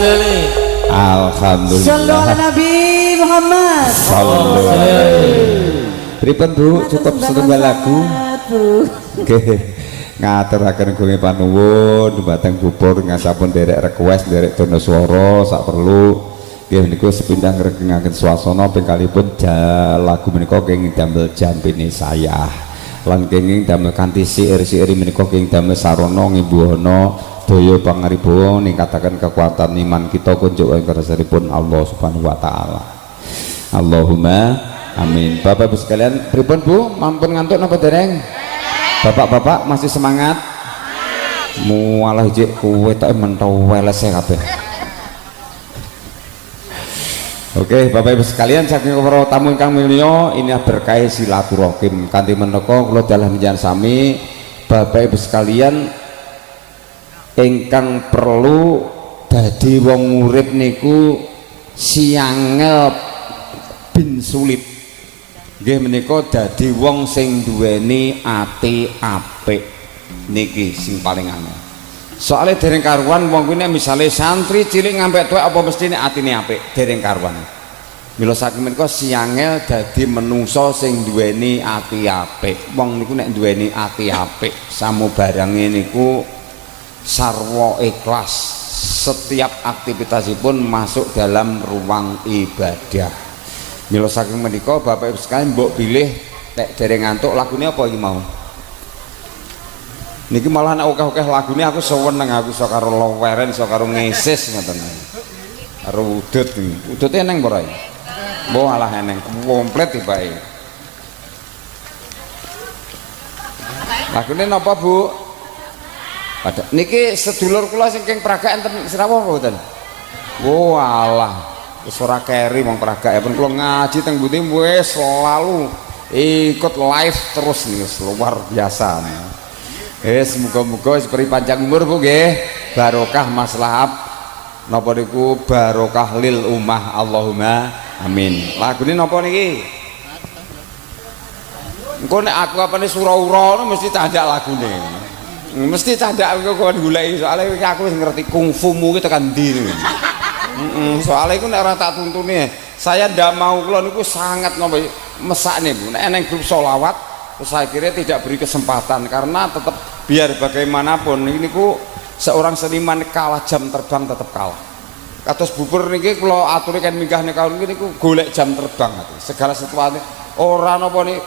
salli alaihi. Sallu Alhamdulillah. ala Nabi Muhammad. Pripun Bu, cukup setunggal lagu. Nggih. Ngaturaken gunge panuwun dumateng bubur ngasapun derek request derek dono swara sak perlu nggih niku sepindah ngregengaken swasana ping kalipun lagu menika kenging damel jampine saya lan kenging damel kanthi siir-siir menika kenging damel sarana ngimbuhana daya pangaribawa ningkataken kekuatan iman kita kunjuk kersanipun Allah Subhanahu wa taala. Allahumma amin. Bapak Ibu sekalian, pripun Bu? Mampun ngantuk napa dereng? Bapak-bapak masih semangat? Mualah jek kowe tok mentau welese kabeh. Oke, Bapak Ibu sekalian, saking para tamu ingkang mulya, ini berkah silaturahim. Kanthi menika kula dalah njenengan sami Bapak Ibu sekalian ingkang perlu dadi wong urip niku siangel bin sulit. Nggih menika dadi wong sing duweni ati apik niki sing paling angel. Soale dereng karuan wong kuwi nek misale santri cilik ngampe tuwek apa mestine atine apik dereng karuan. Mila saking menika siangel dadi menungso sing duweni ati apik. Wong niku nek duweni ati apik samubarange niku sarwa ikhlas setiap aktivitasipun masuk dalam ruang ibadah. Mila saking menika Bapak Ibu sekalian mbok pilih nek dereng ngantuk lagune apa iki mau? Niki malah nek akeh-akeh lagune aku seneng aku iso karo loweren iso karo ngesis ngoten. Karo udut iki. Udute eneng apa ora? Mbok alah eneng komplit tibake. Lagune napa Bu? Ada niki sedulur kula sing keng Praga enten Sirawoh apa mboten? Oh alah. Wis ora keri wong peragaipun kula ngaji teng pundi wis selalu ikut live terus nih luar biasa. Wis muga-muga seperti panjang umur Bu nggih, barokah maslahat napa niku barokah lil ummah Allahumma amin. Lagune napa niki? Engko nek aku apane Suraura mesti candak lagune. Mesti candak aku kon goleki soalnya aku wis ngerti kungfumu ki tekan ndi. Soalnya itu nek ora tak tuntune saya ndak mau kula niku sangat napa mesakne Bu nek eneng grup sholawat terus saya kira tidak beri kesempatan karena tetap biar bagaimanapun ini niku seorang seniman kalah jam terbang tetap kalah kados bubur niki kula aturi kan minggah niku niku golek jam terbang segala sesuatu ora napa nih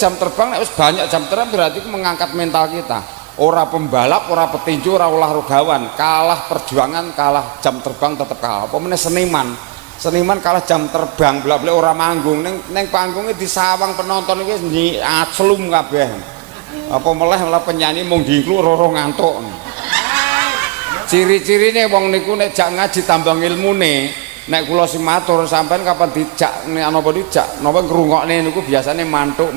jam terbang nek wis banyak jam terbang berarti mengangkat mental kita. Ora pembalap, ora petinju, ora olahragawan, kalah perjuangan, kalah jam terbang tetap kalah. Apa meneh seniman? Seniman kalah jam terbang, bla-bla ora manggung ning panggungnya disawang penonton iki aclum kabeh. Apa meleh malah penyanyi mung diiku roro ngantuk. Ciri-cirine wong niku nek jak ngaji tambah ilmune. Nek kula sing matur sampean kapan dijak nek napa dijak napa ngrungokne niku biasane mantuk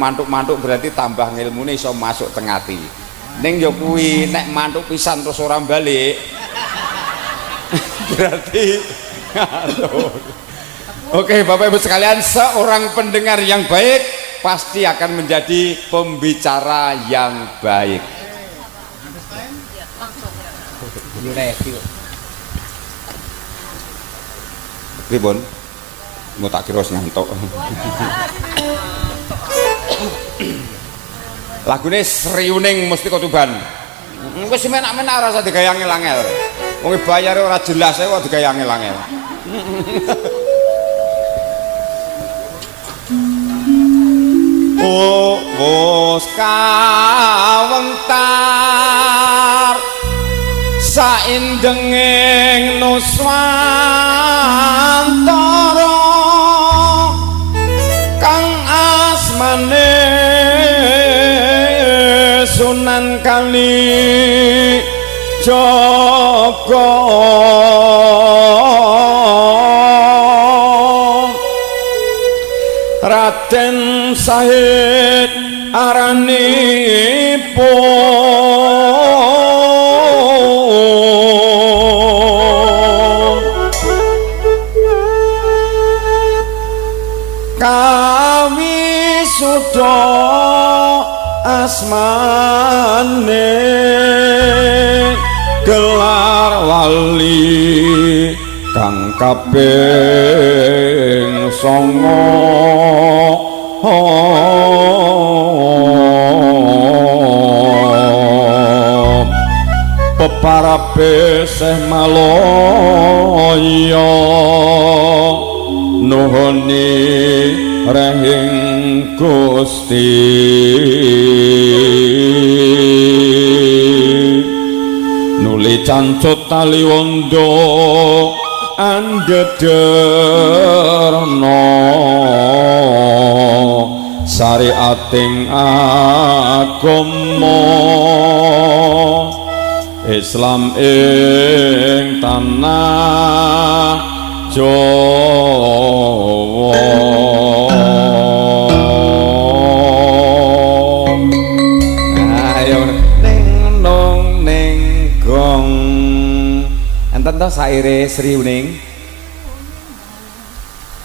berarti tambah ilmune iso masuk teng ati. Ning yo kuwi nek mantuk pisan terus ora balik berarti aduh. Oke Bapak Ibu sekalian, seorang pendengar yang baik pasti akan menjadi pembicara yang baik. Pripun? Mau tak kira ngantuk. Lagune Sriuning mesti Kotuban. Wis menak-menak ora usah digaya angel-angel. Wong bayare ora jelas kok digaya angel-angel. Oh, wis kawentar saindenging Nuswantara kang asmane Sunan Kali Joko Raden Sahid aranipun kawisuda asmane gelar wali kang kaping 9 peparape Seh Maloya nuhuni rahing Gusti nuli cancut tali wondo andederno syariating agama Islam ing tanah Jawa. Ayo ning nong ning gong. Enten to saire Sri Uning?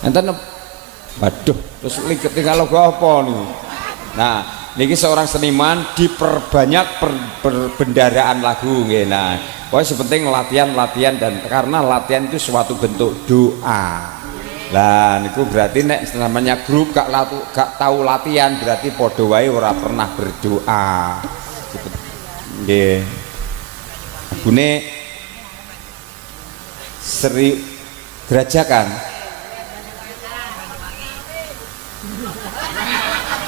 Enten waduh, terus tinggal logo apa nih? Nah, niki seorang seniman diperbanyak perbendaraan lagu nggih. Nah, pokoknya sepenting latihan dan karena latihan itu suatu bentuk doa. Lah niku berarti nek namanya grup gak tahu latihan berarti padha wae ora pernah berdoa. Nggih. Lagune Sri Drajakan.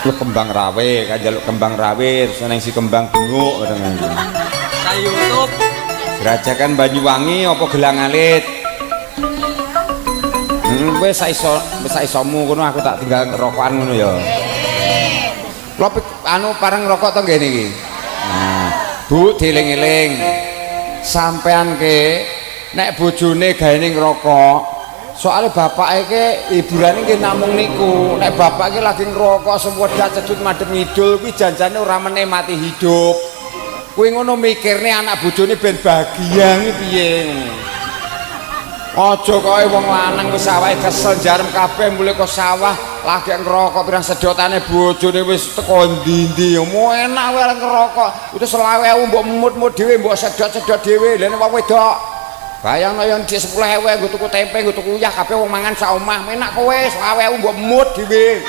Lu kembang rawe, kan jaluk kembang rawe, terus neng si kembang benguk kadang Ka YouTube. Gerajakan Banyuwangi apa Gelang Alit. Wis saisomu kono aku tak tinggal rokokan ngono ya. Kula anu pareng rokok to nggih niki. Nah, Bu dieling-eling. Sampean ke nek bojone gaene ngrokok soalnya bapak iki hiburane nggih namung niku. Nek bapak iki lagi ngerokok semwedat cedut madhep ngidul kuwi janjane ora menikmati hidup. Kuwi ngono mikirne anak bojone ben bahagia iki piye. Aja koe wong lanang wis awake kesel jarem kabeh mulai kok sawah lagi ngerokok pirang sedotane bojone wis teko ndi-ndi. Mo enak wae ngerokok. Udah 20.000 mbok mut-mut dhewe mbok sedot-sedot dhewe. Lha nek wong wedok bayangno yang di 10.000 nggo tuku tempe, nggo tuku uyah kabeh wong mangan sak omah. Menak kowe 20.000 mbok mut dhewe.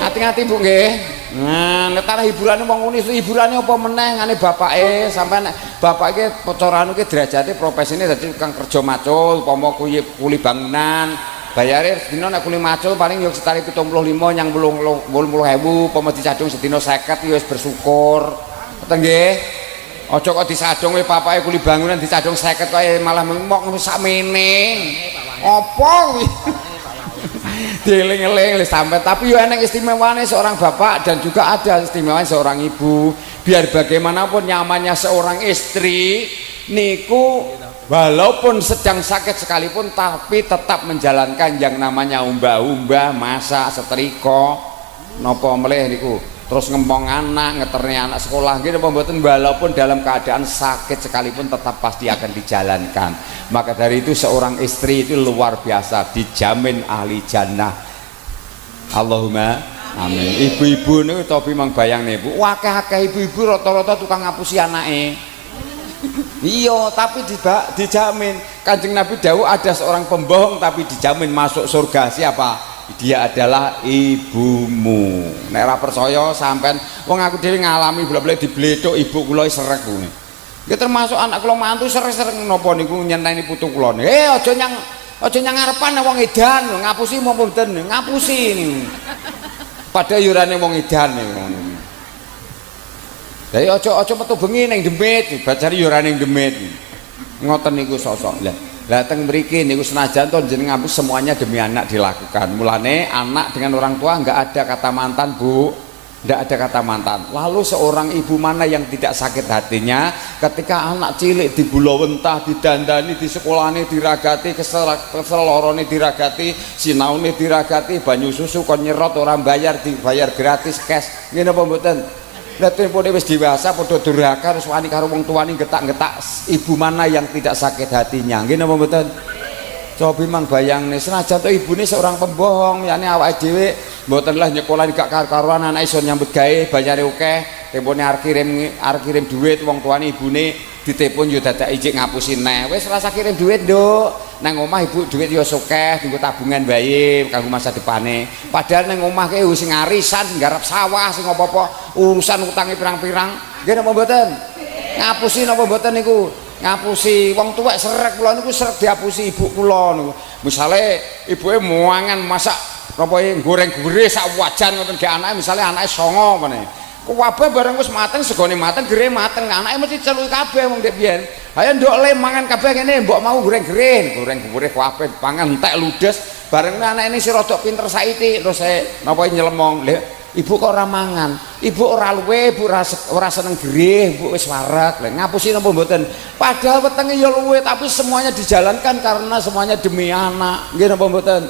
Hati-hati Bu nggih. Nah, nek tarah hiburane wong ngene hiburane apa meneh ngene bapake sampean bapak iki pocorane iki derajate profesine dadi tukang kerja macul, upama kuli bangunan. Bayare sedina nek kuli macul paling yo setari 75 nyang 80.000, upama dicadung sedina 50 ya wis bersyukur. Ngoten nggih. Aja kok disadung we bapake kuli bangunan dicadung 50 kae malah mok sakmene. Apa kuwi? Dieling-eling sampai tapi yo eneng istimewane seorang bapak dan juga ada istimewanya seorang ibu. Biar bagaimanapun nyamannya seorang istri niku walaupun sedang sakit sekalipun tapi tetap menjalankan yang namanya umbah-umbah, masak, setrika, napa meleh niku. Terus ngempong anak, ngeterne anak sekolah gitu pembuatan walaupun dalam keadaan sakit sekalipun tetap pasti akan dijalankan. Maka dari itu seorang istri itu luar biasa dijamin ahli jannah. Allahumma amin. Ibu-ibu niku topi mang bayang nih Bu. Akeh-akeh ibu-ibu rata-rata tukang ngapusi anake. Iya, tapi dijamin. Kanjeng Nabi dawuh ada seorang pembohong tapi dijamin masuk surga. Siapa? Dia adalah ibumu. Nek ora percaya sampean wong aku dhewe ngalami bola-bola dibledhok ibu kula serek ngene. Ya termasuk anak kula mantu serek-serek napa niku nyenteni putu kula. Aja nyang ngarepan wong edan, ngapusi apa mboten? Ngapusi niku. Padha yurane wong edan ngono. Jadi aja metu bengi ning demit, bacari yurane ning demit. Ngoten niku sosok. Lah teng mriki niku senajan to jeneng ngapus semuanya demi anak dilakukan. Mulane anak dengan orang tua enggak ada kata mantan, Bu. Enggak ada kata mantan. Lalu seorang ibu mana yang tidak sakit hatinya ketika anak cilik dibulawentah, didandani, di sekolahane diragati, keselorone diragati, sinaune diragati, banyu susu kon nyerot orang bayar dibayar gratis cash. Ngene apa mboten? Lah tempone wis dewasa padha durhaka terus wani karo wong tuane getak-getak. Ibu mana yang tidak sakit hatinya? Nggih napa mboten? Cobi mang bayangne senajan to ibune seorang pembohong, yakni awake dhewe mboten lah nyekolah gak karo-karuan anak iso nyambut gawe bayare akeh. tempone arep kirim duit wong tuane ibune ditelepon yo dadak ijik ngapusi neh. Wis rasa kirim duit, Nduk. Nang omah ibu duit yo sokeh dienggo tabungan bae kanggo masa depane. Padahal nang omah ki wis ngarisan, nggarap sawah, sing apa-apa urusan utange pirang-pirang. Nggih napa mboten? Ngapusi napa mboten niku? Ngapusi wong tuwek srek kula niku srek diapusi ibu kula niku. Misale ibuke muangan masak napa goreng gurih sak wajan ngoten ge anake misale anake 9 meneh. Kabeh bareng wis mateng segone mateng gere mateng anake mesti celuki kabeh wong dek biyen. Ayo nduk le mangan kabeh kene mbok mau goreng-goreng gurih kabeh pangan entek ludes bareng anake ini si rodok pinter saiki terus napa nyelemong. Lho ibu kok ora mangan, ibu ora luwe, ibu ora seneng gerih, ibu wis warak. Lah ngapusi napa mboten? Padahal wetenge ya luwe tapi semuanya dijalankan karena semuanya demi anak. Nggih napa mboten?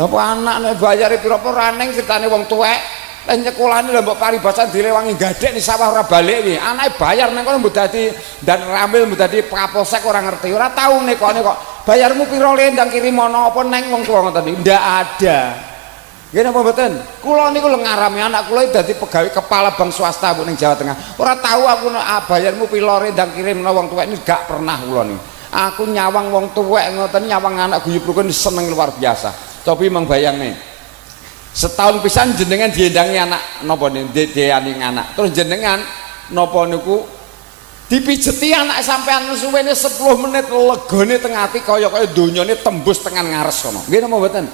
Napa anak nek bayare pira-pira raneng critane wong tuwek. Lah nyekolane lho mbok paribasan dilewangi gadek ni sawah ora balik iki. Anake bayar nang kono mbok dadi dan ramil mbok dadi kapolsek ora ngerti. Ora tau nekone kok bayarmu pira le ndang kirim ana apa neng wong tuwa ngoten iki. Ndak ada. Nggih napa mboten? Kula niku lho ngarami anak kula dadi pegawai kepala bank swasta bu ning Jawa Tengah. Ora tahu aku bayarmu pira le ndang kirim wong tuwek ini gak pernah kula niku. Aku nyawang wong tuwek ngoten nyawang anak guyub rukun seneng luar biasa. Cobi mang bayangne. Setahun pisan jenengan diendangi anak napa dianing anak. Terus jenengan napa niku dipijeti anak sampean suwene 10 menit legone teng ati kaya donyane tembus tengan ngares kono. Nggih napa mboten?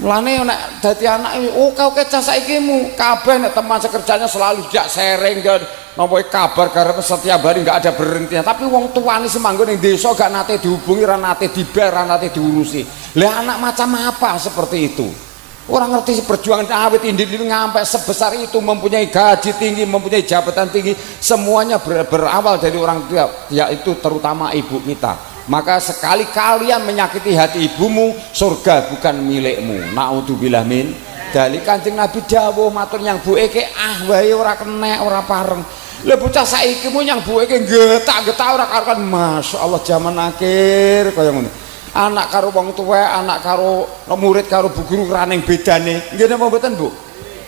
Mulane nek dadi anak oke cah saikimu kabeh nek teman sekerjanya selalu jak sharing dan napa kabar karep setiap hari enggak ada berhentinya. Tapi wong tuane semanggon ning desa gak nate dihubungi, ora nate dibayar, ora nate diurusi. Lah anak macam apa seperti itu? Orang ngerti perjuangan awet ini sampai sebesar itu, mempunyai gaji tinggi, mempunyai jabatan tinggi, semuanya berawal dari orang tua, yaitu terutama ibu kita. Maka sekali kalian menyakiti hati ibumu, surga bukan milikmu. Naudzubillah min dzalik. Kanjeng Nabi dawuh matur yang bueke wae ora kena ora pareng. Lha bocah saiki mu yang bueke getak-getak ora karuan. Masyaallah zaman akhir kaya ngono. Anak karo wong tuwek, anak karo murid karo bu guru raneng bedane. Nggih napa mboten, Bu?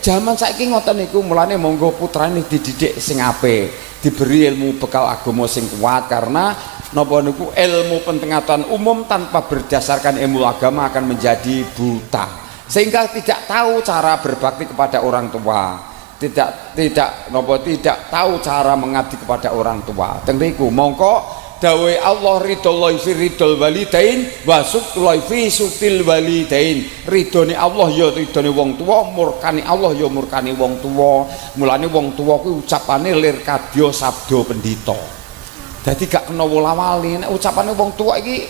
Zaman saiki ngoten niku, mulane monggo putrane dididik sing apik, diberi ilmu bekal agama sing kuat karena napa niku ilmu pengetahuan umum tanpa berdasarkan ilmu agama akan menjadi buta. Sehingga tidak tahu cara berbakti kepada orang tua. Tidak tahu cara mengabdi kepada orang tua. Teng niku mongko dawai Allah ridhollahi fi ridhol walidain wa suktullahi fi suktil walidain. Ridhone Allah ya ridhone wong tuwa, murkane Allah ya murkane wong tuwa. Mulane wong tuwa kuwi ucapane lir kadya sabda pendhita. Dadi gak kena wola-wali nek ucapane wong tuwa iki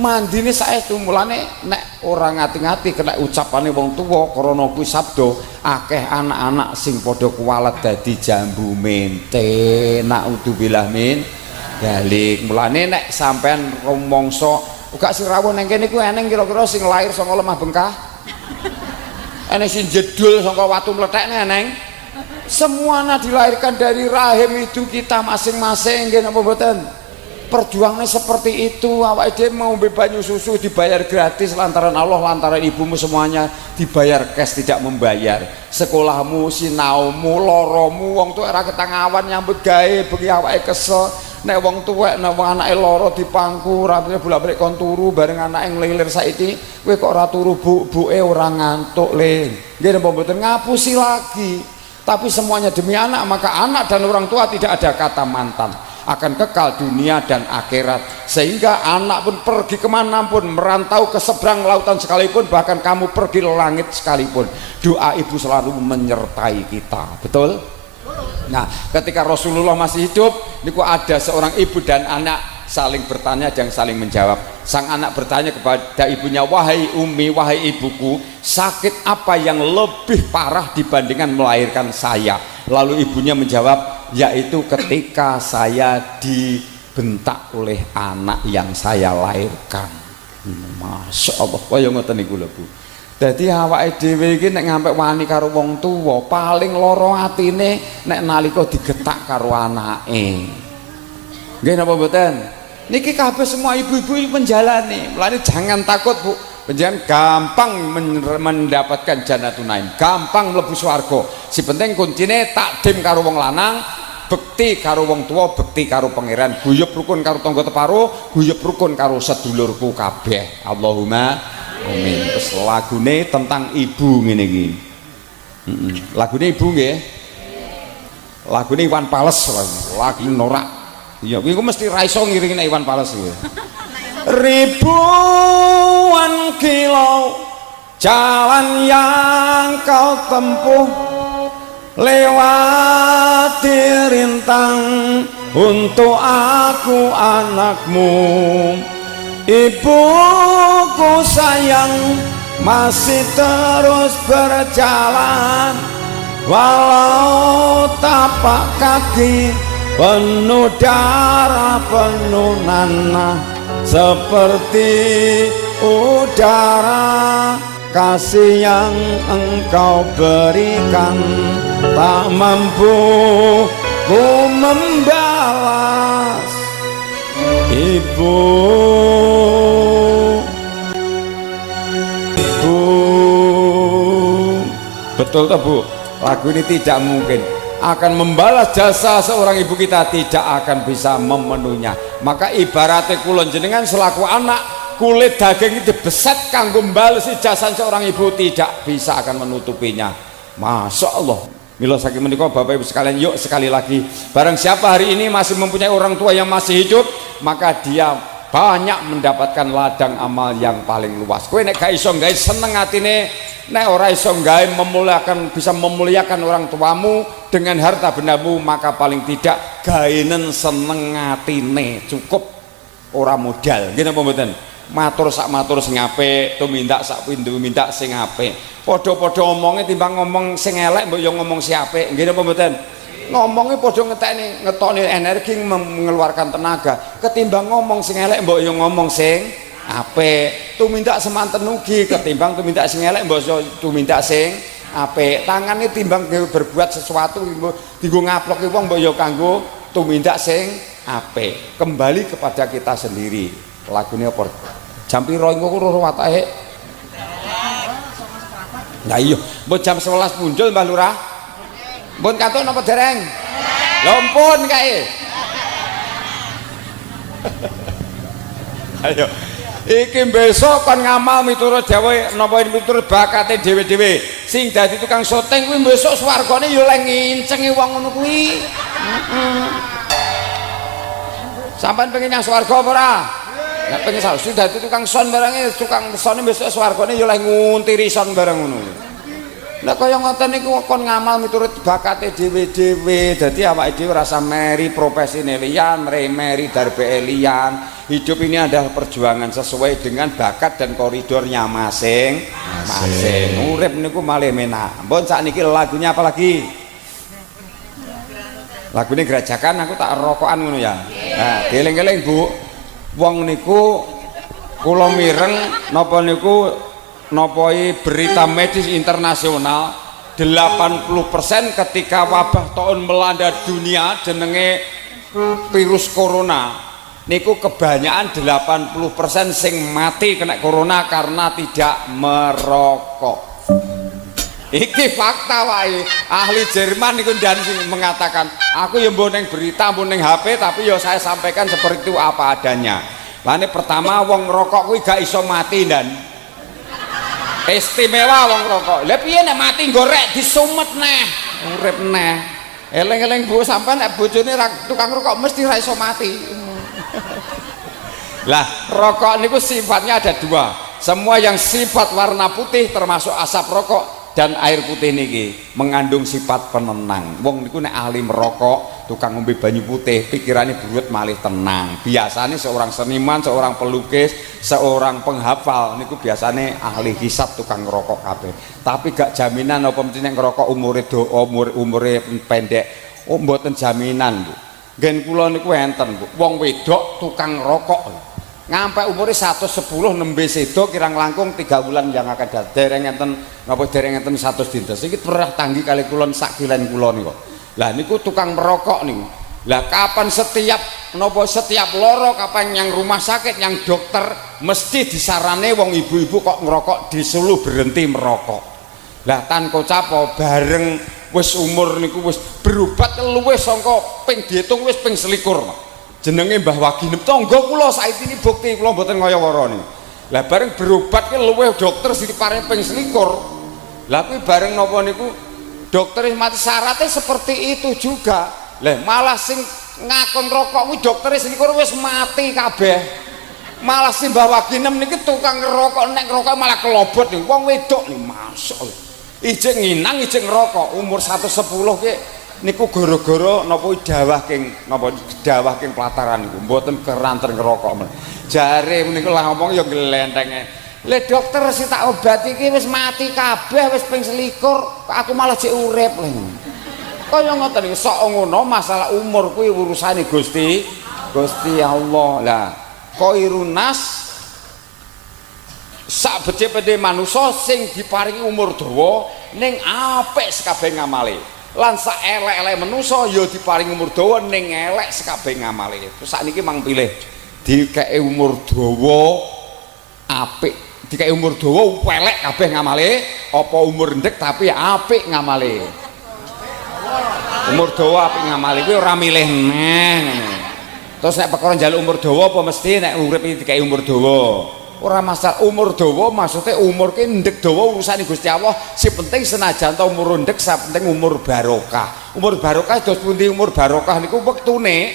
mandine saestu. Mulane nek ora ngati-ngati kena ucapane wong tuwa krana kuwi sabda, akeh anak-anak sing padha kuwalet dadi jambu mente. Naudzubillah min dzalik. Mulane nek sampean rumangsa gak sing rawuh nang kene ku eneng kira-kira sing lahir saka lemah bengkah. Eneng sing jedul saka watu mlethek eneng. Semuanya dilahirkan dari rahim itu kita masing-masing. Nggih napa mboten? Perjuangannya seperti itu. Awake dhewe mau banyu susu dibayar gratis lantaran Allah, lantaran ibumu semuanya dibayar cash, tidak membayar. Sekolahmu, sinaumu, loromu, wong tuwek ora ketangawan nyambut gawe bengi awake kesel. Nek wong tuwek nek wong anake lara dipangku, rapine bolak-balik kon turu bareng anake nglilir saiki, kowe kok ora turu, buke ora ngantuk, Le. Nggih napa mboten? Ngapusi lagi. Tapi semuanya demi anak, maka anak dan orang tua tidak ada kata mantan, akan kekal dunia dan akhirat. Sehingga anak pun pergi kemanapun, merantau ke seberang lautan sekalipun, bahkan kamu pergi ke langit sekalipun, doa ibu selalu menyertai kita. Betul? Nah, ketika Rasulullah masih hidup, niku ada seorang ibu dan anak saling bertanya dan saling menjawab. Sang anak bertanya kepada ibunya, wahai Umi, wahai ibuku, sakit apa yang lebih parah dibandingkan melahirkan saya? Lalu ibunya menjawab, yaitu ketika saya dibentak oleh anak yang saya lahirkan. Masya Allah, kaya ngoten niku lho Bu. Dadi awake dhewe iki nek ngampe wani karo wong tuwa, paling lara atine nek nalika digetak karo anake. Nggih napa mboten? Niki kabeh semua ibu-ibu menjalani. Mulane jangan takut Bu, Panjenengan gampang mendapatkan Jannatun Naim, gampang mlebu swarga. Si penting kuncine takdim karo wong lanang, bekti karo wong tua, bekti karo pangeran, guyub rukun karo tangga teparo, guyub rukun karo sedulurku kabeh. Allahumma amin. Terus lagune tentang ibu ngene iki. Lagune ibu nggih. Lagune Iwan Fals, lagu norak. Iya, kuwi mesti ra iso ngiringi Iwan Fals iki. Ribuan kilo jalan yang kau tempuh, lewati rintang untuk aku anakmu. Ibuku sayang masih terus berjalan, walau tapak kaki penuh darah penuh nanah, seperti udara kasih yang engkau berikan, tak mampu ku membalas. Ibu, ibu, betul tak Bu? Lagu ini tidak mungkin akan membalas jasa seorang ibu, kita tidak akan bisa memenuhinya. Maka ibaratnya kulon jenengan selaku anak, kulit daging itu beset kanggo mbalesi jasa seorang ibu, tidak bisa akan menutupinya. Masya Allah. Mila saking menika Bapak Ibu sekalian, yuk sekali lagi, barang siapa hari ini masih mempunyai orang tua yang masih hidup, maka dia banyak mendapatkan ladang amal yang paling luas. Kowe nek gak iso gawe seneng atine, nek ora iso gawe bisa memuliakan orang tuamu dengan harta bendamu, maka paling tidak gaenen seneng atine cukup, ora modal. Nggih napa mboten? Matur sak matur sing apik, tumindak sak tumindak sing apik. Padha-padha omonge timbang ngomong sing elek mbok yo ngomong si apik. Nggih napa mboten? Ngomongnya padha ngetokne energi, mengeluarkan tenaga, ketimbang ngomong sing elek mbok yo ngomong sing apik. Tumindak semanten ugi ketimbang tumindak sing elek mbok yo tumindak sing apik. Tangane timbang berbuat sesuatu dienggo ngaploki wong mbok yo kanggo tumindak sing apik. Kembali kepada kita sendiri. Lagune apa? Jam piro engko karo watake? Lah iya, mbok jam 11 muncul Mbah Lurah. Mpun katut napa dereng? Lha mpun kae. Ayo. Iki besok kon ngamal miturut dhewe napa miturut bakate dhewe-dhewe. Sing dadi tukang syuting kuwi besok swargane ya lek ngincengi wong ngono kuwi. Sampeyan pengen nang swarga apa ora? Nek pengen sing dadi tukang son barange, tukang sone besok swargane ya lek nguntiri son barang ngono. Nek kaya ngoten niku kon ngamal miturut bakate dhewe-dhewe. Dadi awake dhewe rasa meri profesine liyan, meri darbe liyan. Hidup ini adalah perjuangan sesuai dengan bakat dan koridornya masing-masing. Urip niku malih menak. Mpun sakniki lagunya apa lagi? Lagune gerajakan aku tak rokokan ngono ya. Nah, dieling-eling Bu. Wong niku kula mireng napa niku nopai berita medis internasional 80% ketika wabah taun melanda dunia jenenge virus corona niku kebanyakan 80% sing mati kena corona karena tidak merokok. Iki fakta wae. Ahli Jerman niku ndan sing mengatakan, aku ya mbok ning berita, mbok ning HP, tapi ya saya sampaikan seperti itu apa adanya. Lah ini pertama wong ngerokok kuwi gak iso mati ndan. Istimewa wong rokok. Lah piye nek mati gorek disumet neh, urip neh. Eling-eling Bu sampean nek bojone tukang rokok mesti ra iso mati. Lah rokok niku sifatnya ada dua. Semua yang sifat warna putih termasuk asap rokok dan air putih niki mengandung sifat penenang. Wong niku nek ahli merokok, tukang ngombe banyu putih, pikirannya bulet malih tenang. Biasanya seorang seniman, seorang pelukis, seorang penghafal niku biasanya ahli hisab, tukang ngerokok kabeh. Tapi gak jaminan apa mesti nek ngerokok umure pendek. Oh mboten jaminan, Bu. Gen kula niku enten, Bu. Wong wedok tukang ngerokok ngampai umurnya 110 nembe sedo kirang langkung 3 bulan yang akan datang. Dereng enten napa dereng enten 100 dinten. Iki pernah tanggi kali kulon sak kilen kula niku. Lah niku tukang merokok niku. Lah kapan setiap loro kapan yang rumah sakit yang dokter mesti disarane wong ibu-ibu kok ngerokok disuruh berhenti merokok. Lah tan kocapo bareng wis umur niku wis berobat luwih sangka ping diitung wis ping 21. Jenenge Mbah Waginem tangga kula saiki ini bukti kula mboten ngaya-wara niku. Lah bareng berobat ki luwih dokter diparingi ping 21. Lah kuwi bareng napa niku dokter mati syaratnya seperti itu juga. Lah malah sing ngakon rokok kuwi dokter selikur wis mati kabeh. Malah si Mbah Waginem niki tukang ngerokok nek ngerokok malah kelobot nih wong wedok nih masyaallah. Ijek nginang ijek ngerokok umur 110 ki niku gara-gara napa dawah king pelataran niku mboten keranten ngerokok. Jare niku lah ngomong ya glentenge. Le dokter sing tak obati iki wis mati kabeh wis ping 21 aku malah jek urip lho. Kaya ngoten iki sok ngono masalah umur kuwi urusane Gusti Allah. Lah khairunas sak becik-becik manusa sing diparingi umur dawa ning apik sekabeh ngamale. Lan sak elek-elek manusa ya diparingi umur dawa ning elek sekabeh ngamale. Terus sakniki mang pilih dikeke umur dawa apik, dikeke umur dawa elek kabeh ngamale apa umur ndek tapi apik ngamale. Umur dawa apik ngamale kuwi ora milih neh. Terus nek perkara njaluk umur dawa apa mesti nek urip iki dikeke umur dawa. Ora masalah umur dawa maksudnya umur ki ndek dawa urusane Gusti Allah si penting senajan ta umur ndek sa penting umur barokah. Umur barokah dos pundi umur barokah niku wektune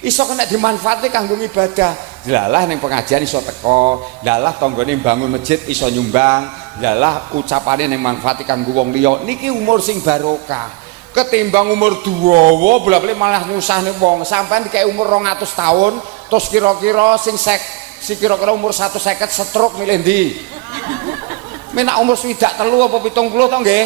iso kena dimanfaatke kanggo ibadah. Lalah ning pengajian iso teko, lalah tanggane bangun masjid iso nyumbang, lalah ucapane ning manfaati kanggo wong liya. Niki umur sing barokah. Ketimbang umur dawa bola-bali malah nyusahne wong. Sampeyan dikek umur 200 tahun terus kira-kira sing si kira-kira umur 150 stroke milih ndi? Menak umur 3 apa 70 to nggih?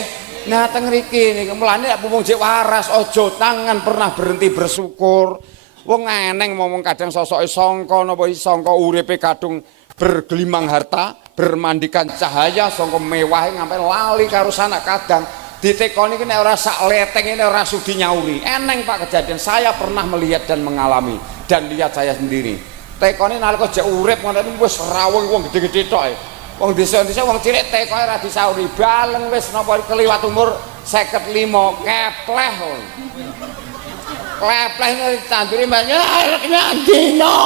Nah teng mriki niku mulane nek wong jek waras aja tangan pernah berhenti bersyukur. Wong eneng ngomong kadang sosoke sangka napa sangka uripe kadung bergelimang harta, bermandikan cahaya sangka mewahe ngampe lali karo sanak kadang. Ditekoni ki nek ora sak leteng ini ora sudi nyauri. Eneng Pak kejadian saya pernah melihat dan mengalami dan lihat saya sendiri. Tekone nalika jek urip ngono wis rawuh wong gedhe-gedhe tok e. Wong desa-desa wong cilik tekone ora disauri baleng wis napa keliwat umur 55 kepleh. Kepleh ditanduri banyak areknya dino.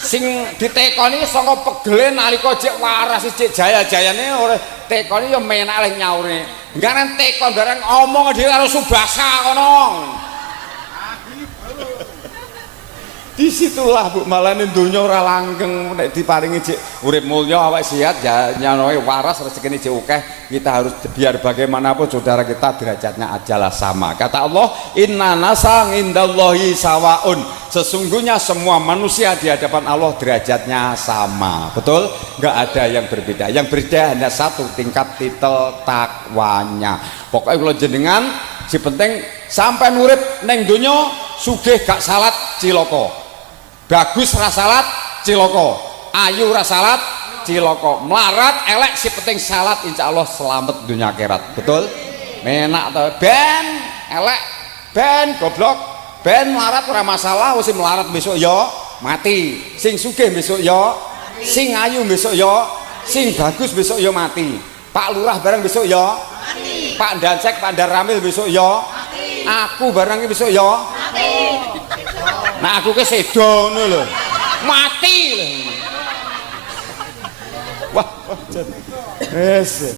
Sing ditekoni saka pegele nalika jek waras jek jaya-jayane ora tekoni ya menak le nyaure. Ngaran tekon bareng omong dhewe karo Subasa kono. Disitulah Bu malane donya ora langgeng nek diparingi jek urip mulya awake sehat ya nyanoe waras rezekine jek akeh kita harus biar bagaimanapun saudara kita derajatnya ajalah sama. Kata Allah inna nasa indallahi sawaun, sesungguhnya semua manusia di hadapan Allah derajatnya sama. Betul? Enggak ada yang berbeda. Yang berbeda hanya satu tingkat titel takwanya. Pokoknya kalau jenengan si penting sampai urip neng donya sugih gak salat cilaka. Bagus rasalat ciloko, ayu rasalat ciloko, melarat elek si penting salat insya Allah selamat dunia akhirat. Betul? Menak atau ben elek ben goblok ben melarat ora masalah, wis melarat besok yo mati, sing sugih besok yo, sing ayu besok yo, sing bagus besok yo mati. Pak Lurah bareng besok yo mati. Pak Dansek Pak Daramil besok yo mati. Aku barang besok yo mati. Nah aku ke sedo ngono lho. Mati lho. Wah, wes.